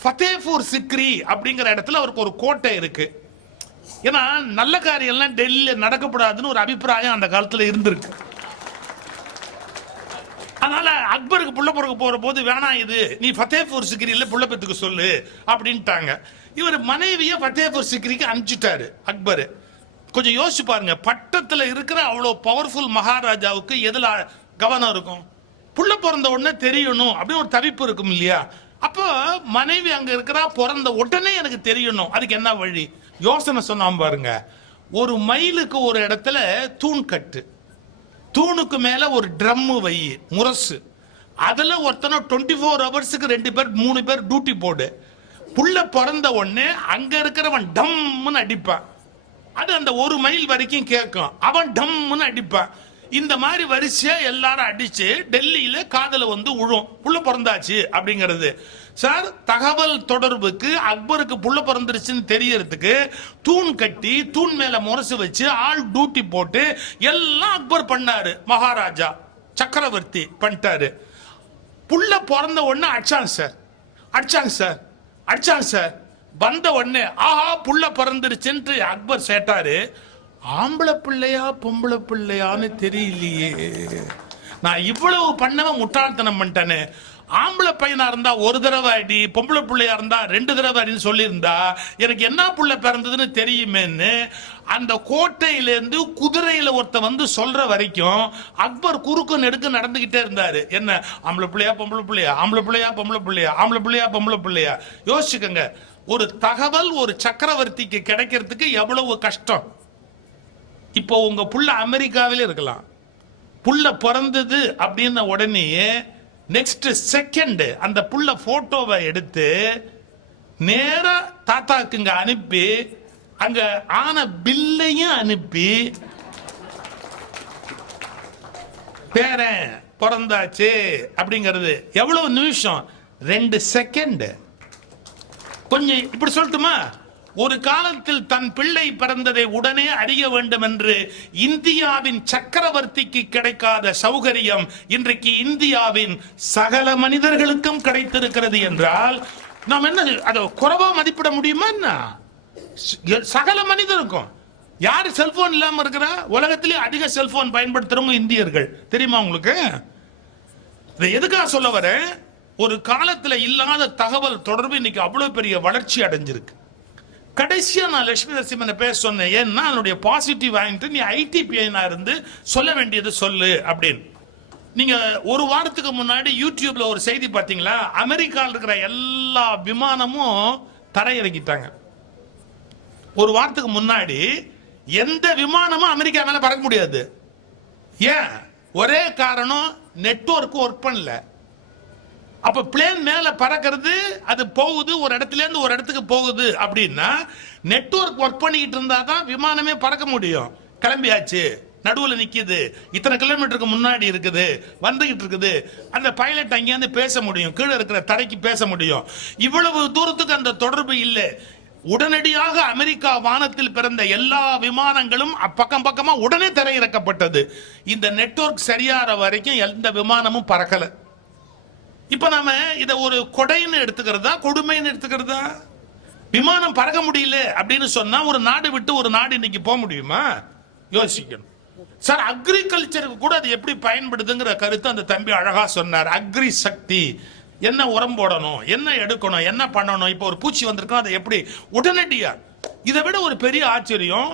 ஃபத்தேபூர் சிக்ரி அப்படிங்கிற இடத்துல அவருக்கு ஒரு கோட்டை இருக்கு. ஏன்னா நல்ல காரியம்லாம் டெல்லியில நடக்கப்படாதுன்னு ஒரு அபிப்பிராயம் அந்த காலத்துல இருந்திருக்கு. அதனால அக்பருக்கு புள்ள பிறக்க போற போது வேணாம், இது நீ ஃபத்தேபூர் சிக்ரியில புள்ள பெத்துக்க சொல்லு அப்படின்ட்டாங்க. இவர் மனைவிய ஃபத்தேபூர் சிக்ரிக்கு அனுப்பிச்சிட்டாரு அக்பர். கொஞ்சம் யோசிச்சு பாருங்க, பட்டத்துல இருக்கிற அவ்வளவு பவர்ஃபுல் மகாராஜாவுக்கு எதுல கவனம் இருக்கும்? புள்ள பிறந்த உடனே தெரியணும் அப்படின்னு ஒரு தவிப்பு இருக்கும் இல்லையா? அப்போ மனைவி அங்க இருக்கிறா, பிறந்த உடனே எனக்கு தெரியணும், அதுக்கு என்ன வழி? யோசனை சொன்னாம பாருங்க. ஒரு மைலுக்கு ஒரு இடத்துல தூண் கட்டு, தூணுக்கு மேல ஒரு ட்ரம் வை, முரசு, அதுல ஒருத்தனை 24 ஹவர்ஸுக்கு 2 பேர் 3 பேர் டியூட்டி போடு. புள்ள பிறந்த உடனே அங்க இருக்கிறவன் டம்னு அடிப்பான், அது அந்த 1 மைல் வரைக்கும் கேட்கும், அவன் டம்னு அடிப்பான். இந்த மாதிரி வரிசையா எல்லாரும் அடிச்சு டெல்லியில காதல வந்து உழும், புள்ள பிறந்தாச்சு அப்படிங்கிறது. சார், தகவல் தொடர்புக்கு அக்பருக்கு புள்ள பிறந்துருச்சுன்னு தெரியறதுக்கு தூண் கட்டி தூண் மேல முரசு வச்சு ஆள் டியூட்டி போட்டு எல்லாம் அக்பர் பண்ணாரு. மகாராஜா சக்கரவர்த்தி பண்ணிட்டாரு. புள்ள பிறந்த உடனே அடிச்சாங்க சார், அடிச்சாங்க சார், அடிச்சாங்க சார். வந்த உடனே ஆஹா புள்ள பிறந்துருச்சுன்னு அக்பர் சேட்டாரு. ஆம்பளை பிள்ளையா பொம்பளை பிள்ளையான்னு தெரியலையே, நான் இவ்வளவு பண்ணவன் முட்டாள்தனம் பண்ணிட்டேன்னு. ஆம்பளை பையனா இருந்தா 1 தடவை அடி, பொம்பளை பிள்ளையா இருந்தா 2 தடவை அடின்னு சொல்லியிருந்தா எனக்கு என்ன புள்ள பிறந்ததுன்னு தெரியுமேன்னு அந்த கோட்டையிலேருந்து குதிரையில ஒருத்த வந்து சொல்ற வரைக்கும் அக்பர் குறுக்கு நெடுக்கு நடந்துகிட்டே இருந்தாரு. என்ன ஆம்பளை பிள்ளையா பொம்பளை பிள்ளையா, ஆம்பளை பிள்ளையா பொம்பளை பிள்ளையா, ஆம்பளை பிள்ளையா பொம்பளை பிள்ளையா? யோசிச்சுக்கங்க, ஒரு தகவல் ஒரு சக்கரவர்த்திக்கு கிடைக்கிறதுக்கு எவ்வளவு கஷ்டம். இப்போ உங்க புள்ள அமெரிக்காவில இருக்கலாம், புள்ள பிறந்தது அப்படின்ன உடனே நெக்ஸ்ட் செகண்ட் அந்த புள்ள போட்டோவை எடுத்து நேரா தாத்தாக்குங்க அனுப்பி அங்க ஆன பில்லையும் அனுப்பி பேரன் பிறந்தாச்சு அப்படிங்கிறது எவ்வளவு நிமிஷம்? 2 செகண்ட். கொஞ்சம் இப்படி சொல்லட்டுமா? ஒரு காலத்தில் தன் பிள்ளை பிறந்ததை உடனே அறிய வேண்டும் என்று இந்தியாவின் சக்கரவர்த்திக்கு கிடைக்காத சௌகரியம் இன்றைக்கு இந்தியாவின் சகல மனிதர்களுக்கும் கிடைத்திருக்கிறது என்றால் நாம் என்ன அதை குறைவா மதிப்பிட முடியுமா? என்ன சகல மனிதருக்கும். யாரு செல்போன் இல்லாம இருக்கிறா? உலகத்திலே அதிக செல்போன் பயன்படுத்துறவங்க இந்தியர்கள், தெரியுமா உங்களுக்கு? இதை எதுக்காக சொல்ல வரேன்? ஒரு காலத்துல இல்லாத தகவல் தொடர்பு இன்னைக்கு அவ்வளவு பெரிய வளர்ச்சி அடைஞ்சிருக்கு. கடைசியா நான் லட்சுமி நரசிம்மனை பேச சொன்னேன். ஏன்னா அதனுடைய பாசிட்டிவ் வாங்கிட்டு நீ ஐடிபிஐனா இருந்து சொல்ல வேண்டியது சொல்லு அப்படின்னு. நீங்க ஒரு வாரத்துக்கு முன்னாடி யூடியூப்ல ஒரு செய்தி பார்த்தீங்களா? அமெரிக்காவில் இருக்கிற எல்லா விமானமும் தரையிறக்கிட்டாங்க. ஒரு வாரத்துக்கு முன்னாடி எந்த விமானமும் அமெரிக்கா மேல பறக்க முடியாது. ஏன்? ஒரே காரணம், நெட்வொர்க் ஒர்க் பண்ணல. அப்ப பிளேன் மேல பறக்கிறது, அது போகுது ஒரு இடத்துல இருந்து ஒரு இடத்துக்கு போகுது அப்படின்னா நெட்வொர்க் ஒர்க் பண்ணிக்கிட்டு இருந்தா தான் விமானமே பறக்க முடியும். கிளம்பியாச்சு, நடுவில் நிக்குது, இத்தனை கிலோமீட்டருக்கு முன்னாடி இருக்குது, வந்துகிட்டு இருக்குது, அந்த பைலட் அங்கேருந்து பேச முடியும், கீழே இருக்கிற தரைக்கு பேச முடியும். இவ்வளவு தூரத்துக்கு அந்த தொடர்பு இல்லை. உடனடியாக அமெரிக்கா வானத்தில் பிறந்த எல்லா விமானங்களும் பக்கம் பக்கமா உடனே தரையிறக்கப்பட்டது. இந்த நெட்வொர்க் சரியாற வரைக்கும் எந்த விமானமும் பறக்கல. இப்ப நாம இத ஒரு கொடைன்னு எடுத்துக்கிறதா, கொடுமைன்னு எடுத்துக்கிறதா? விமானம் பறக்க முடியல அப்படின்னு சொன்னா ஒரு நாடு விட்டு ஒரு நாடு இன்னைக்கு போக முடியுமா? யோசிக்கணும் சார். அக்ரிகல்ச்சருக்கு கூட அது எப்படி பயன்படுதுங்கிற கருத்து அந்த தம்பி அழகா சொன்னார். அக்ரி சக்தி, என்ன உரம் போடணும், என்ன எடுக்கணும், என்ன பண்ணணும், இப்போ ஒரு பூச்சி வந்திருக்கோம் அதை எப்படி உடனடியா. இதை விட ஒரு பெரிய ஆச்சரியம்,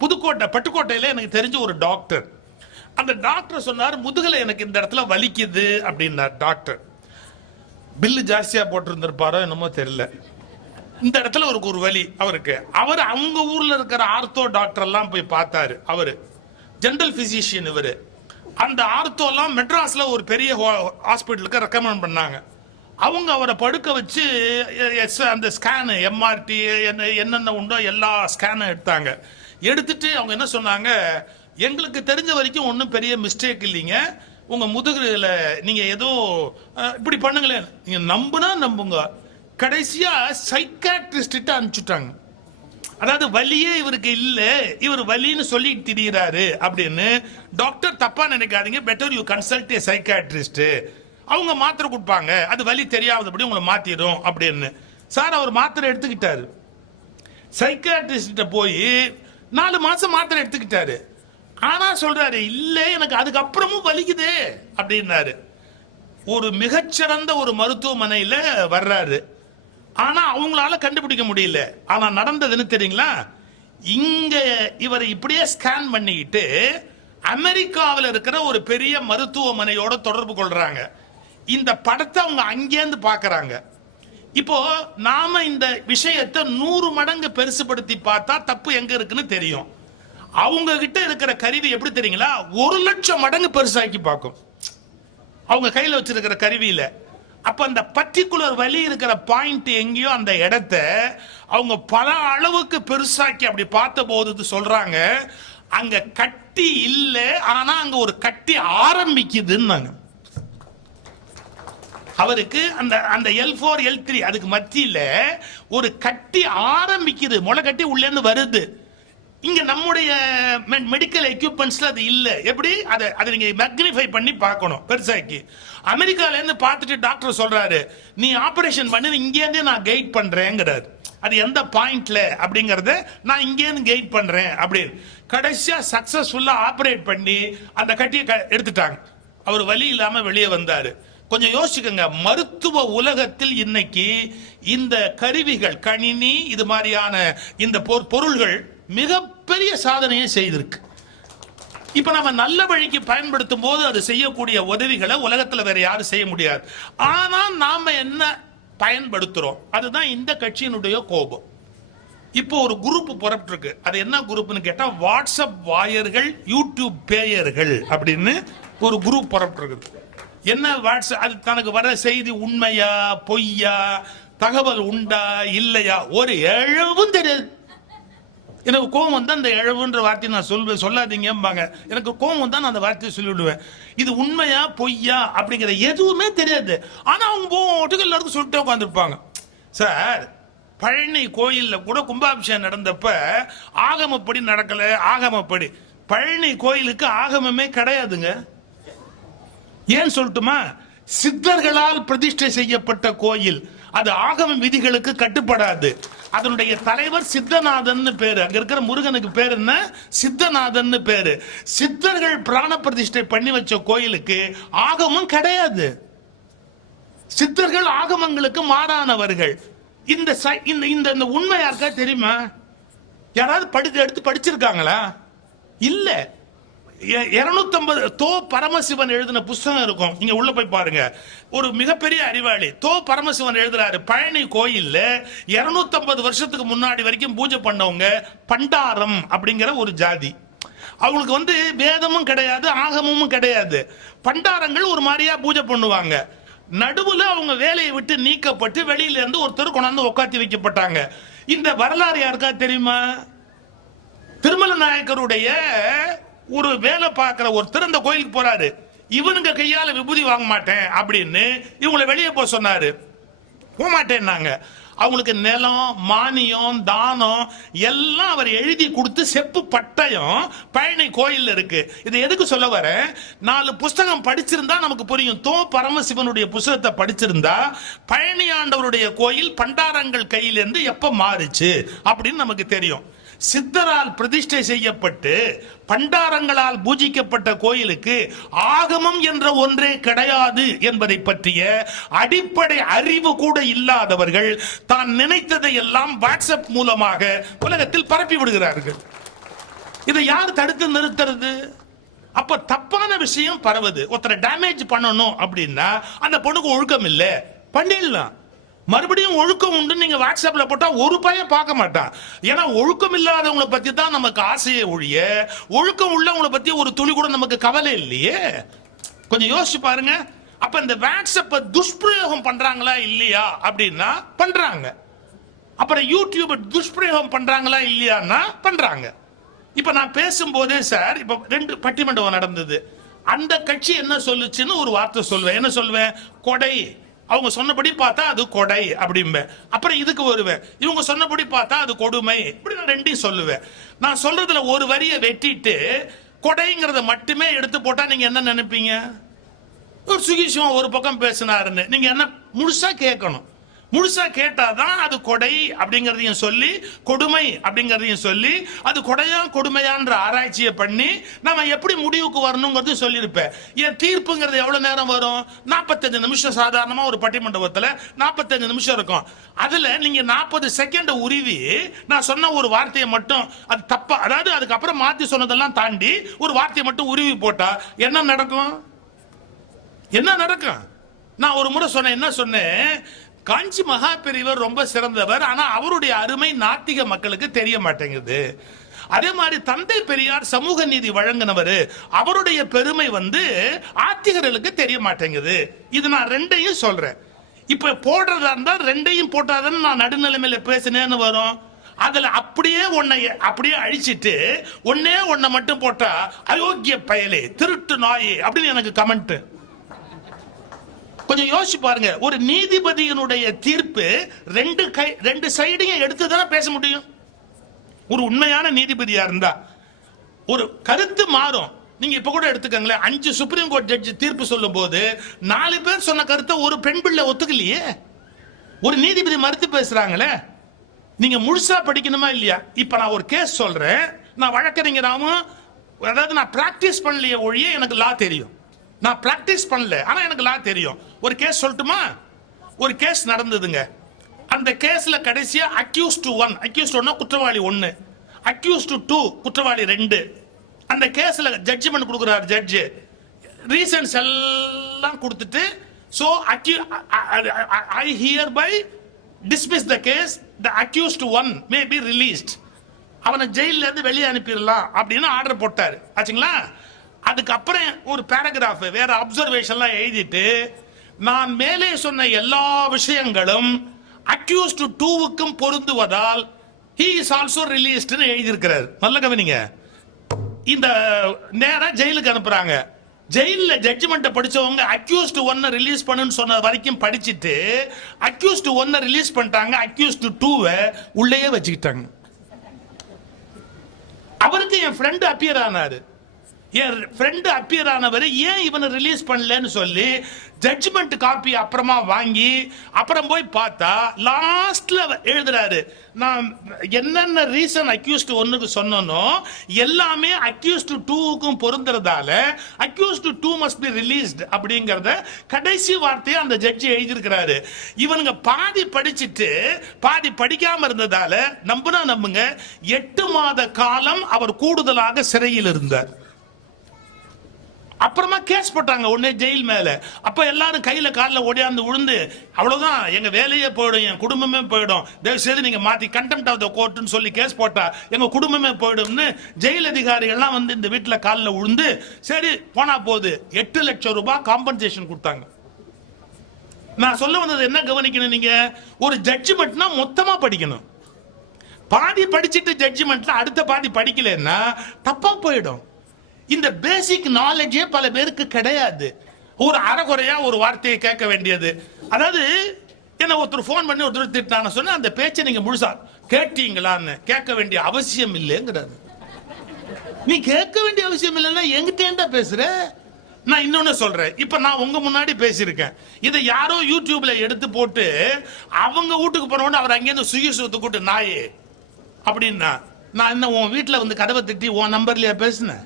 புதுக்கோட்டை பட்டுக்கோட்டையில எனக்கு தெரிஞ்ச ஒரு டாக்டர், அந்த டாக்டர் சொன்னார் முதுகுல எனக்கு இந்த இடத்துல வலிக்குது அப்படின்னார். டாக்டர் பில்லு ஜாஸ்தியா போட்டிருந்திருப்பாரோ என்னமோ தெரியல, இந்த இடத்துல ஒரு வலி அவருக்கு. அவர் அவங்க ஊர்ல இருக்கிற ஆர்த்தோ டாக்டர் எல்லாம் போய் பார்த்தாரு. அவரு ஜெனரல் பிசிஷியன். இவரு அந்த ஆர்த்தோ எல்லாம் மெட்ராஸ்ல ஒரு பெரிய ஹாஸ்பிட்டலுக்கு ரெக்கமெண்ட் பண்ணாங்க. அவங்க அவரை படுக்க வச்சு அந்த ஸ்கேனு எம்ஆர்டி என்னென்ன உண்டோ எல்லா ஸ்கேனும் எடுத்தாங்க. எடுத்துட்டு அவங்க என்ன சொன்னாங்க, எங்களுக்கு தெரிஞ்ச வரைக்கும் ஒன்றும் பெரிய மிஸ்டேக் இல்லைங்க, உங்க முதுகுல நீங்க ஏதோ இப்படி பண்ணுங்களேன், நீங்க நம்புனா நம்புங்க. கடைசியா சைக்காட்ரிஸ்ட் அனுப்பிச்சுட்டாங்க. அதாவது வலியே இவருக்கு இல்ல, இவர் வலின்னு சொல்லிட்டு திரியிறாரு அப்படின்னு. டாக்டர் தப்பா நினைக்காதீங்க, better you consult A psychiatrist. அவங்க மாத்திரை கொடுப்பாங்க, அது வலி தெரியாதபடி உங்களை மாத்திரும் அப்படின்னு. சார் அவர் மாத்திரை எடுத்துக்கிட்டாரு. சைக்காட்ரிஸ்ட போய் 4 மாசம் மாத்திரை எடுத்துக்கிட்டாரு. ஆனா சொல்றாரு, இல்ல எனக்கு அதுக்கப்புறமும் வலிக்குது அப்படின்னாரு. ஒரு மிகச்சிறந்த ஒரு மருத்துவமனையில வர்றாரு. ஆனா அவங்களால கண்டுபிடிக்க முடியல. ஆனா நடந்ததுன்னு தெரியுங்களா, இங்க இவரை இப்படியே ஸ்கேன் பண்ணிக்கிட்டு அமெரிக்காவில் இருக்கிற ஒரு பெரிய மருத்துவமனையோட தொடர்பு கொள்றாங்க. இந்த படத்தை அவங்க அங்கேருந்து பாக்குறாங்க. இப்போ நாம இந்த விஷயத்தை 100 மடங்கு பெருசுபடுத்தி பார்த்தா தப்பு எங்க இருக்குன்னு தெரியும். அவங்க கிட்ட இருக்கிற கருவி எப்படி தெரியுங்களா, 1,00,000 மடங்கு பெருசாக்கி பார்க்கும் அவங்க கையில வச்சிருக்கிற கருவியில. அப்ப அந்த பர்டிகுலர் வலி இருக்கிற பாயிண்ட் எங்கேயோ அந்த இடத்தை அவங்க பல அளவுக்கு பெருசாக்கி அப்படி பார்த்த போது சொல்றாங்க, அங்க கட்டி இல்ல, ஆனா அங்க ஒரு கட்டி ஆரம்பிக்குதுன்னாங்க. அவருக்கு அந்த அந்த L4 L3 அதுக்கு மத்தியில ஒரு கட்டி ஆரம்பிக்குது, முளை கட்டி உள்ளே இருந்து வருது. இங்க நம்முடைய மெடிக்கல் எக்யூப்மெண்ட்ஸ்ல அது இல்ல. எப்படி அதை நீங்க மேக்னிஃபை பண்ணி பார்க்கணும் பெருசாக்கி. அமெரிக்கால இருந்து பார்த்துட்டு டாக்டர் சொல்றாரு, நீ ஆபரேஷன் பண்ணி இங்கே இருந்தே நான் கைட் பண்றேங்கிறாரு. அது எந்த பாயிண்ட்ல அப்படிங்கறத நான் இங்கே இருந்து கைட் பண்றேன் அப்படின்னு. கடைசியா சக்சஸ்ஃபுல்லா ஆபரேட் பண்ணி அந்த கட்டியை எடுத்துட்டாங்க. அவர் வலி இல்லாம வெளியே வந்தாரு. கொஞ்சம் யோசிச்சுக்கோங்க, மருத்துவ உலகத்தில் இன்னைக்கு இந்த கருவிகள், கணினி, இது மாதிரியான இந்த பொருள்கள் மிகப்பெரிய சாதனையை செய்திருக்கு. இப்ப நம்ம நல்ல வழிக்கு பயன்படுத்தும் போது அது செய்யக்கூடிய உதவிகளை உலகத்துல வேற யாரும் செய்ய முடியாது. ஆனா நாம என்ன பயன்படுத்துறோம், அதுதான் இந்த கட்சியினுடைய கோபம். இப்போ ஒரு குரூப் புறப்பட்டு இருக்கு. அது என்ன குரூப்னு கேட்டா, வாட்ஸ்அப் வாயர்கள், யூடியூப் பேயர்கள் அப்படின்னு ஒரு குரூப் புறப்பட்டு இருக்குது. என்ன வாட்ஸ்அப், அது தனக்கு வர செய்தி உண்மையா பொய்யா, தகவல் உண்டா இல்லையா, ஒரு எழவும் தெரியாது. எனக்கு கோவம் வந்தா அந்த எழவுன்ற வார்த்தையை நான் சொல்லாதீங்கம்பாங்க. எனக்கு கோவம் வந்தா நான் அந்த வார்த்தையை சொல்லிவிடுவேன். இது உண்மையா பொய்யா அப்படிங்கிற எதுவுமே தெரியாது. ஆனா அவங்க போட்டுக்கு எல்லாருக்கும் சொல்லிட்டு உட்காந்துருப்பாங்க. சார், பழனி கோயில்ல கூட கும்பாபிஷேகம் நடந்தப்ப ஆகமப்படி நடக்கல. ஆகமப்படி பழனி கோயிலுக்கு ஆகமமே கிடையாதுங்க. ஏன் சொல்லட்டுமா, சித்தர்களால் பிரதிஷ்டை செய்யப்பட்ட கோயில், அது ஆகம விதிகளுக்கு கட்டுப்படாது. அதனுடைய தலைவர் சித்தநாதன் பேரு. அங்க இருக்கிற முருகனுக்கு பேர் என்ன, சித்தநாதன் பேரு. சித்தர்கள் பிராண பிரதிஷ்டை பண்ணி வச்ச கோயிலுக்கு ஆகமம் கிடையாது. சித்தர்கள் ஆகமங்களுக்கு மாறானவர்கள். இந்த உண்மை யாருக்கா தெரியுமா? யாராவது எடுத்து படிச்சிருக்காங்களா? இல்ல. 250 தோ பரமசிவன் எழுதின புஸ்தகம் இருக்கும், நீங்க உள்ள போய் பாருங்க. ஒரு மிகப்பெரிய அறிவாளி தோ பரமசிவன் எழுதுறாரு, பழனி கோயில்ல 250 வருஷத்துக்கு முன்னாடி வரைக்கும் பூஜை பண்ணவங்க பண்டாரம் அப்படிங்கிற ஒரு ஜாதி. அவங்களுக்கு வேதமும் கிடையாது, ஆகமும் கிடையாது. பண்டாரங்கள் ஒரு மாதிரியா பூஜை பண்ணுவாங்க. நடுவுல அவங்க வேலையை விட்டு நீக்கப்பட்டு வெளியில இருந்து ஒருத்தர் கொண்டாந்து உட்காத்தி வைக்கப்பட்டாங்க. இந்த வரலாறு யாருக்கா தெரியுமா? திருமல நாயக்கருடைய ஒரு வேலை பார்க்கிற ஒருத்தர் அந்த கோயிலுக்கு போறாரு. இவனுங்க கையால விபூதி வாங்க மாட்டேன் அப்படின்னு இவங்களை வெளியே போக சொன்னாரு. போக மாட்டேன்னாங்க. அவங்களுக்கு நிலம், மானியம், தானம் எல்லாம் அவர் எழுதி கொடுத்து செப்பு பட்டயம் பழனி கோயில் இருக்கு. இது எதுக்கு சொல்ல வர, 4 புஸ்தகம் படிச்சிருந்தா நமக்கு புரியும். தோ பரமசிவனுடைய புஸ்தகத்தை படிச்சிருந்தா பழனி ஆண்டவருடைய கோயில் பண்டாரங்கள் கையிலிருந்து எப்ப மாறுச்சு அப்படின்னு நமக்கு தெரியும். சித்தரால் பிரதிஷ்டை செய்யப்பட்டு பண்டாரங்களால் பூஜிக்கப்பட்ட கோயிலுக்கு ஆகமம் என்ற ஒன்றே கிடையாது என்பதை பற்றிய அடிப்படை அறிவு கூட இல்லாதவர்கள் தான் நினைத்ததை எல்லாம் வாட்ஸ்அப் மூலமாக உலகத்தில் பரப்பி விடுகிறார்கள். இதை யார் தடுத்து நிறுத்துறது? அப்ப தப்பான விஷயம் பரவுது. ஒருத்தரை டேமேஜ் பண்ணணும் அப்படின்னா அந்த பொண்ணுக்கு ஒழுக்கம் இல்ல, பண்ணிடலாம். மறுபடியும் ஒழுக்கம் உண்டு நீங்க வாட்ஸ்அப்ல போட்டா ஒரு பையன் பார்க்க மாட்டான். ஏன்னா ஒழுக்கம் இல்லாதவங்களை பத்தி தான் நமக்கு ஆசையே ஒழிய ஒழுக்கம் உள்ளவங்களை பத்தி ஒரு துளி கூட நமக்கு கவலை இல்லையே. கொஞ்சம் யோசிச்சு பாருங்க. அப்ப இந்த வாட்ஸ்அப்ப துஷ்பிரயோகம் பண்றாங்களா இல்லையா அப்படின்னா பண்றாங்க. அப்புறம் யூடியூப் துஷ்பிரயோகம் பண்றாங்களா இல்லையான்னா பண்றாங்க. இப்ப நான் பேசும்போதே சார், இப்ப 2 பட்டிமன்றம் நடந்தது. அந்த கட்சி என்ன சொல்லுச்சுன்னு ஒரு வார்த்தை சொல்வேன். என்ன சொல்வேன்? கொடை. அவங்க சொன்னபடி பார்த்தா அது கொடை அப்படிம்பேன். அப்புறம் இதுக்கு வருவேன், இவங்க சொன்னபடி பார்த்தா அது கொடுமை. இப்படி நான் ரெண்டையும் சொல்லுவேன். நான் சொல்றதுல ஒரு வரியை வெட்டிட்டு கொடைங்கிறத மட்டுமே எடுத்து போட்டா நீங்க என்ன நினைப்பீங்க? ஒரு சுகிஷம் ஒரு பக்கம் பேசினாருன்னு நீங்க என்ன முழுசா கேட்கணும். முழுசா கேட்டாதான் அது கொடை அப்படிங்கறதையும் சொல்லி, கொடுமை அப்படிங்கறதையும் சொல்லி, அது கொடையா கொடுமையான்ற ஆராய்ச்சியை பண்ணி நம்ம எப்படி முடிவுக்கு வரணுங்கிறது சொல்லியிருப்பேன். என் தீர்ப்புங்கிறது எவ்வளவு நேரம் வரும்? 45 நிமிஷம். சாதாரணமா ஒரு பட்டிமண்டபத்துல 45 நிமிஷம் இருக்கும். அதுல நீங்க 40 செகண்ட் உருவி நான் சொன்ன ஒரு வார்த்தையை மட்டும் அது தப்பா, அதாவது அதுக்கப்புறம் மாத்தி சொன்னதெல்லாம் தாண்டி ஒரு வார்த்தையை மட்டும் உருவி போட்டா என்ன நடக்கும்? என்ன நடக்கும்? நான் ஒரு முறை சொன்னேன். என்ன சொன்னேன்? காஞ்சி மகா பெரியவர் ரொம்ப சிறந்தவர், ஆனா அவருடைய அருமை நாத்திக மக்களுக்கு தெரிய மாட்டேங்குது. அதே மாதிரி தந்தை பெரியார் சமூக நீதி வழங்கினவர், அவருடைய பெருமை ஆத்திகர்களுக்கு தெரிய மாட்டேங்குது. இது நான் ரெண்டையும் சொல்றேன். இப்ப போடுறதா இருந்தா ரெண்டையும் போட்டாதான் நான் நடுநிலைமையில பேசினேன்னு வரும். அதுல அப்படியே அப்படியே அழிச்சிட்டு ஒன்னை மட்டும் போட்டா அயோக்கிய பயலே, திருட்டு நாயே அப்படின்னு எனக்கு கமெண்ட். கொஞ்சம் யோசிச்சு பாருங்க. ஒரு நீதிபதியினுடைய தீர்ப்பு ரெண்டு சைடையும் எடுத்துதானே பேச முடியும். ஒரு உண்மையான நீதிபதியா இருந்தா ஒரு கருத்து மாறும். நீங்க இப்ப கூட எடுத்துக்கங்களேன், 5 சுப்ரீம் கோர்ட் ஜட்ஜி தீர்ப்பு சொல்லும் போது 4 பேர் சொன்ன கருத்தை ஒரு பெண் பிள்ளை ஒத்துக்கலையே. ஒரு நீதிபதி மறுத்து பேசுறாங்களே. நீங்க முழுசா படிக்கணுமா இல்லையா? இப்ப நான் ஒரு கேஸ் சொல்றேன். நான் வழக்கறிஞராவும், அதாவது நான் பிராக்டிஸ் பண்ணலையே ஒழிய எனக்கு லா தெரியும். நான் பிராக்டிஸ் பண்ணல, ஆனா எனக்கு லா தெரியும். ஒரு கேஸ் சொல்லட்டுமா? ஒரு கேஸ் நடந்ததுங்க. அந்த கேஸ்ல கடைசியா அக்யூஸ்ட் 1, அக்யூஸ்ட் 1 குற்றவாளி 1, அக்யூஸ்ட் 2 குற்றவாளி 2. அந்த கேஸ்ல ஜட்ஜ்மெண்ட் கொடுக்குறாரு ஜட்ஜ். ரீசன்ஸ் எல்லாம் கொடுத்துட்டு, so I hereby dismiss the case, the accused 1 may be released. அவனை ஜெயில இருந்து வெளியே அனுப்பிடலாம் அப்படின்னு ஆர்டர் போட்டாரு. ஆச்சுங்களா? அதுக்கப்புறம் ஒரு பேராகிராஃப் வேற அப்சர்வேஷன்லாம் எழுதிட்டு, நான் மேலே சொன்ன எல்லா விஷயங்களும் accused 2க்கும் பொருந்துவதால் he is also released ன்னு எழுதியிருக்கிறார். நல்ல கவனிங்க. இந்த நேரா ஜெயிலுக்கு அனுப்புறாங்க. ஜெயில ஜட்ஜ்மெண்ட் படிச்சவங்க அக்யூஸ்ட் 1 ரிலீஸ் பண்ணுன்னு சொன்ன வரைக்கும் படிச்சிட்டு அக்யூஸ்ட் 1 ரிலீஸ் பண்ணிட்டாங்க. அக்யூஸ்ட் 2 உள்ளேயே வச்சுக்கிட்டாங்க. அவருக்கு என் ஃப்ரெண்ட் அப்பியர் ஆனாரு. என் ஃப்ரெண்ட் அப்பியர் ஆனவர் ஏன் இவனை ரிலீஸ் பண்ணலன்னு சொல்லி ஜட்ஜ்மெண்ட் காப்பி அப்புறமா வாங்கி அப்புறம் போய் பார்த்தா லாஸ்ட்ல எழுதுறாரு, நான் என்னென்ன ரீசன் அக்யூஸ்ட் 1க்கு சொன்னனோ எல்லாமே அக்யூஸ்ட் 2க்கும் பொருந்துறதால அக்யூஸ்ட் 2 மஸ்ட் பி ரிலீஸ்ட் அப்படிங்கறத கடைசி வார்த்தையை அந்த ஜட்ஜி எழுதியிருக்கிறாரு. இவனுங்க பாதி படிச்சுட்டு பாதி படிக்காம இருந்ததால நம்புங்க 8 மாத காலம் அவர் கூடுதலாக சிறையில் இருந்தார். அப்புறமா கேஸ் போட்டாங்க உடனே ஜெயில் மேல. அப்ப எல்லாரும் கையில காலில் ஓடியாந்து விழுந்து, அவ்வளவுதான் எங்க வேலையே போயிடும், என் குடும்பமே போயிடும், தயவு செய்து நீங்க மாத்தி கண்டெம்ட் ஆஃப் த கோர்ட்னு சொல்லி கேஸ் போட்டா எங்க குடும்பமே போயிடும்னு ஜெயில் அதிகாரிகள்லாம் இந்த வீட்டுல காலில் விழுந்து, சரி போனா போகுது 8 லட்சம் ரூபாய் காம்பன்சேஷன் கொடுத்தாங்க. நான் சொல்ல வந்தது என்ன கவனிக்கணும், நீங்க ஒரு ஜட்ஜ்மெண்ட்னா மொத்தமா படிக்கணும். பாதி படிச்சுட்டு ஜட்ஜ்மெண்ட்ல அடுத்த பாதி படிக்கலன்னா தப்பா போயிடும். இந்த பேசிக் நாலேஜே பல பேருக்கு கிடையாது. ஒரு அறகுறையா ஒரு வார்த்தையை கேட்க வேண்டியது. அதாவது என்ன ஒருத்தர் போன் பண்ணி ஒருத்தர் திட்டான சொன்னா அந்த பேச்சை நீங்க முழுசா கேட்டீங்களான்னு கேட்க வேண்டிய அவசியம் இல்லைங்கிறாரு. நீ கேட்க வேண்டிய அவசியம் இல்லைன்னா எங்கிட்ட பேசுற? நான் இன்னொன்னு சொல்றேன். இப்ப நான் உங்க முன்னாடி பேசியிருக்கேன். இதை யாரோ யூடியூப்ல எடுத்து போட்டு அவங்க வீட்டுக்கு போனோன்னு அவர் அங்கேருந்து சுயசுவத்தை கூட்டு நாயே அப்படின்னா, நான் என்ன உன் வீட்டுல கதவை திட்டி உன் நம்பர்லயா பேசுனேன்?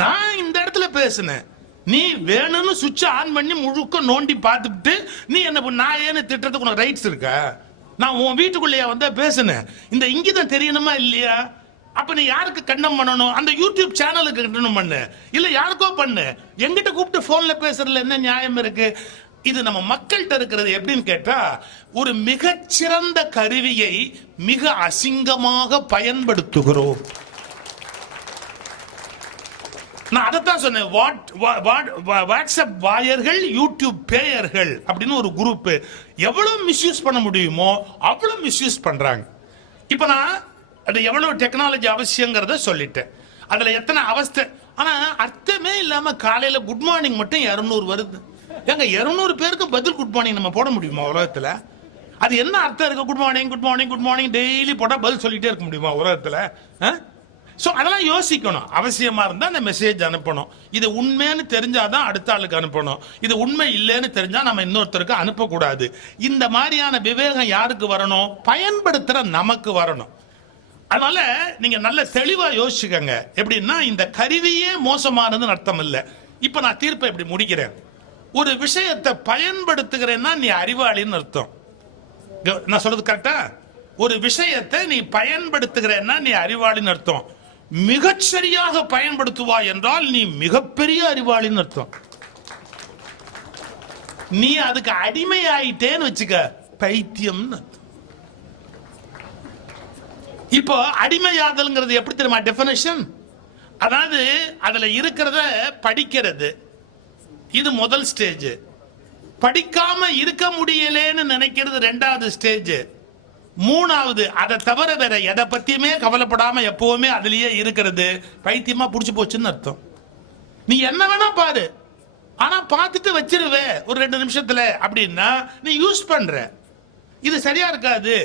நான் இந்த இடத்துல பேசுனேன். நீ வேணும்னு சுவிட்ச் ஆன் பண்ணி முழுக்க நோண்டி பார்த்துட்டு நீ என்ன நாயேன்னு திட்டத்துக்கு உனக்கு ரைட்ஸ் இருக்கா? நான் உன் வீட்டுக்குள்ளேயே பேசுனேன். இந்த இங்கிதம் தெரியணுமா இல்லையா? அப்ப நீ யாருக்கு கண்டம் பண்ணணும்? அந்த யூடியூப் சேனலுக்கு கண்டனம் பண்ணு, இல்ல யாருக்கோ பண்ணு. எங்கிட்ட கூப்பிட்டு போன்ல பேசுறதுல என்ன நியாயம் இருக்கு? இது நம்ம மக்கள்கிட்ட இருக்கிறது எப்படின்னு கேட்டா, ஒரு மிகச்சிறந்த கருவியை மிக அசிங்கமாக பயன்படுத்துகிறோம். நான் அதைத்தான் சொன்னேன். வாட்ஸ்அப் வாயர்கள், யூடியூப் பேயர்கள் அப்படின்னு ஒரு குரூப் எவ்வளவு மிஸ்யூஸ் பண்ண முடியுமோ அவ்வளவு மிஸ்யூஸ் பண்றாங்க. இப்ப நான் அது எவ்வளவு டெக்னாலஜி அவசியங்கிறத சொல்லிட்டேன். அதுல எத்தனை அவஸ்தை ஆனா அர்த்தமே இல்லாம காலையில குட் மார்னிங் மட்டும் 200 வருது. ஏங்க 200 பேருக்கு பதில் குட் மார்னிங் நம்ம போட முடியுமா உலகத்துல? அது என்ன அர்த்தம் இருக்கு? Good morning good morning good morning daily போட்டா பதில் சொல்லிட்டே இருக்க முடியுமா உலகத்துல? சோ அதெல்லாம் யோசிக்கணும். அவசியமா இருந்தா அந்த மெசேஜ் அனுப்பணும். இது உண்மைன்னு தெரிஞ்சாதான் அடுத்த ஆளுக்கு அனுப்பணும். இது உண்மை இல்லைன்னு தெரிஞ்சா நம்ம இன்னொருத்தருக்கு அனுப்பக்கூடாது. இந்த மாதிரியான விவேகம் யாருக்கு வரணும்? பயன்படுத்துற நமக்கு வரணும். அதனால நீங்க நல்ல தெளிவா யோசிச்சுக்கங்க. எப்படின்னா இந்த கருவியே மோசமானதுன்னு அர்த்தம் இல்லை. இப்ப நான் தீர்ப்பை இப்படி முடிக்கிறேன். ஒரு விஷயத்தை பயன்படுத்துகிறேன்னா நீ அறிவாளின்னு அர்த்தம். நான் சொல்றது கரெக்டா? ஒரு விஷயத்தை நீ பயன்படுத்துகிறேன்னா நீ அறிவாளின்னு அர்த்தம். மிகச்சரியாக பயன்படுத்துவாய் என்றால் நீ மிகப்பெரிய அறிவாளின்னு அர்த்தம். நீ அதுக்கு அடிமையாயிட்டேன்னு வச்சுக்க, பைத்தியம்னு அர்த்தம். இப்போ அடிமையாதல்ங்கிறது எப்படி தெரியுமா டெஃபினேஷன்? அதாவது அதுல இருக்கிறத படிக்கிறது, இது முதல் ஸ்டேஜ். படிக்காம இருக்க முடியலன்னு நினைக்கிறது ரெண்டாவது ஸ்டேஜ். மூணாவது அதை தவிர வேற எதை பத்தியுமே கவலைப்படாம எப்பவுமே அதுலயே இருக்கிறது பைத்தியமா புடிச்சு போச்சுன்னு அர்த்தம். நீ என்ன வேணா பாரு, ஆனா பார்த்துட்டு வச்சிருவே ஒரு 2 நிமிஷத்துல அப்படின்னா நீ யூஸ் பண்ற, இது சரியா இருக்காது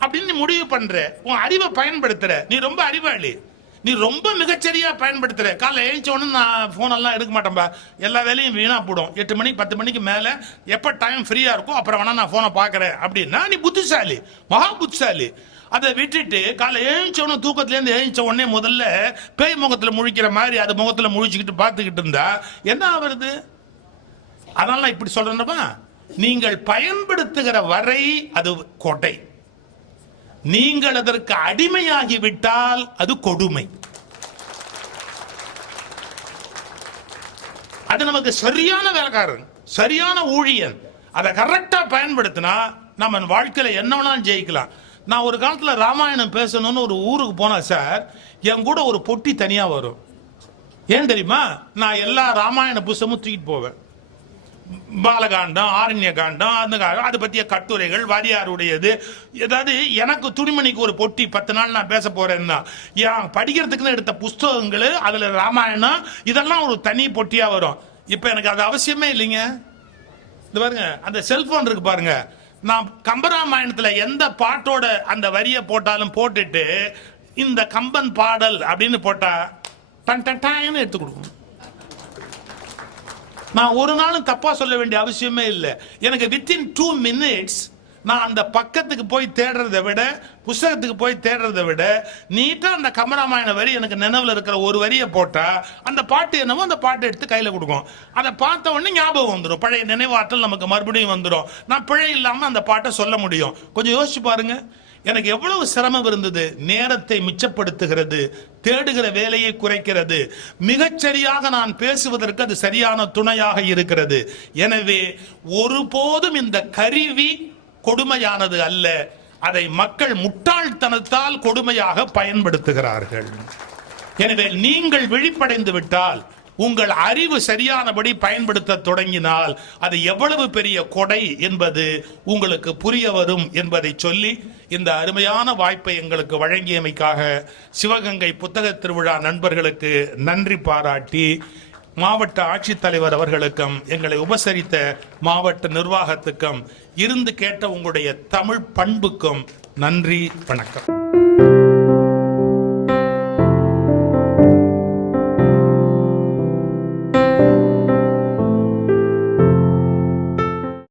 அப்படின்னு நீ முடிவு பண்ற. உன் அறிவை பயன்படுத்துற, நீ ரொம்ப அறிவாளி, நீ ரொம்ப மிகச்சரியா பயன்படுத்துற. காலைல எழுந்த உடனே நான் போன் எல்லாம் எடுக்க மாட்டேன்பா, எல்லா வேலையும் வீணா போடும். 8 மணிக்கு 10 மணிக்கு மேல எப்ப டைம் ஃப்ரீயா இருக்கும் அப்புறம் வேணா நான் போனை பாக்குறேன் அப்படின்னா நீ புத்திசாலி, மகா புத்திசாலி. அதை விட்டுட்டு காலை எழுந்த உடனே தூக்கத்துல இருந்து எழுந்த உடனே முதல்ல பேய் முகத்துல முழிக்கிற மாதிரி அது முகத்துல முழிச்சுக்கிட்டு பார்த்துக்கிட்டு இருந்தா என்ன ஆகுறது? அதனால நான் இப்படி சொல்றேன்னப்பா, நீங்கள் பயன்படுத்துகிற வரை அது கொடை, நீங்கள் அதற்கு அடிமையாகி விட்டால் அது கொடுமை. அது நமக்கு சரியான வேலைக்காரன், சரியான ஊழியன். அதை கரெக்டா பயன்படுத்தினா நம்ம வாழ்க்கையில என்ன வேணாலும் ஜெயிக்கலாம். நான் ஒரு காலத்துல ராமாயணம் பேசணும்னு ஒரு ஊருக்கு போனா சார், என் கூட ஒரு பொட்டி தனியா வரும். ஏன் தெரியுமா? நான் எல்லா ராமாயண புஸ்தமும் தூக்கிட்டு போவேன். பாலகாண்டம், ஆரண்ய காண்டம், அந்த அது பற்றிய கட்டுரைகள், வாரியாருடையது, ஏதாவது எனக்கு துணிமணிக்கு ஒரு பொட்டி 10 நாள் நான் பேச போறேன்னா ஏன் படிக்கிறதுக்குன்னு எடுத்த புஸ்தகங்கள் அதுல ராமாயணம் இதெல்லாம் ஒரு தனி பொட்டியா வரும். இப்ப எனக்கு அது அவசியமே இல்லைங்க. இது பாருங்க, அந்த செல்போன் இருக்கு பாருங்க, நான் கம்பராமாயணத்துல எந்த பாட்டோட அந்த வரியை போட்டாலும் போட்டுட்டு இந்த கம்பன் பாடல் அப்படின்னு போட்டா டன் டன் டான்னு எடுத்து கொடுக்கணும். நான் ஒரு நாளும் தப்பா சொல்ல வேண்டிய அவசியமே இல்லை. எனக்கு வித்தின் 2 minutes நான் அந்த பக்கத்துக்கு போய் தேடுறதை விட, புஸ்தகத்துக்கு போய் தேடுறதை விட நீட்டா அந்த கம்பராமாயண வரி எனக்கு நினைவுல இருக்கிற ஒரு வரியை போட்டா அந்த பாட்டு என்னவோ அந்த பாட்டை எடுத்து கையில கொடுக்கும். அதை பார்த்த உடனே ஞாபகம் வந்துடும், பழைய நினைவாற்றல் நமக்கு மறுபடியும் வந்துடும். நான் பிழை இல்லாம அந்த பாட்டை சொல்ல முடியும். கொஞ்சம் யோசிச்சு பாருங்க, எனக்கு எவ்வளவு சிரமம் இருந்தது. நேரத்தை மிச்சப்படுத்துகிறது, தேடுகிற வேலையை குறைக்கிறது, மிகச்சரியாக நான் பேசுவதற்கு அது சரியான துணையாக இருக்கிறது. எனவே ஒருபோதும் இந்த கருவி கொடுமையானது அல்ல, அதை மக்கள் முட்டாள்தனத்தால் கொடுமையாக பயன்படுத்துகிறார்கள். எனவே நீங்கள் விழிப்படைந்து விட்டால், உங்கள் அறிவு சரியானபடி பயன்படுத்த தொடங்கினால் அது எவ்வளவு பெரிய கொடை என்பது உங்களுக்கு புரிய வரும் என்பதை சொல்லி இந்த அருமையான வாய்ப்பை எங்களுக்கு வழங்கியமைக்காக சிவகங்கை புத்தக திருவிழா நண்பர்களுக்கு நன்றி பாராட்டி, மாவட்ட ஆட்சித்தலைவர் அவர்களுக்கும் எங்களை உபசரித்த மாவட்ட நிர்வாகத்துக்கும் இருந்து கேட்ட உங்களுடைய தமிழ் பண்புக்கும் நன்றி, வணக்கம்.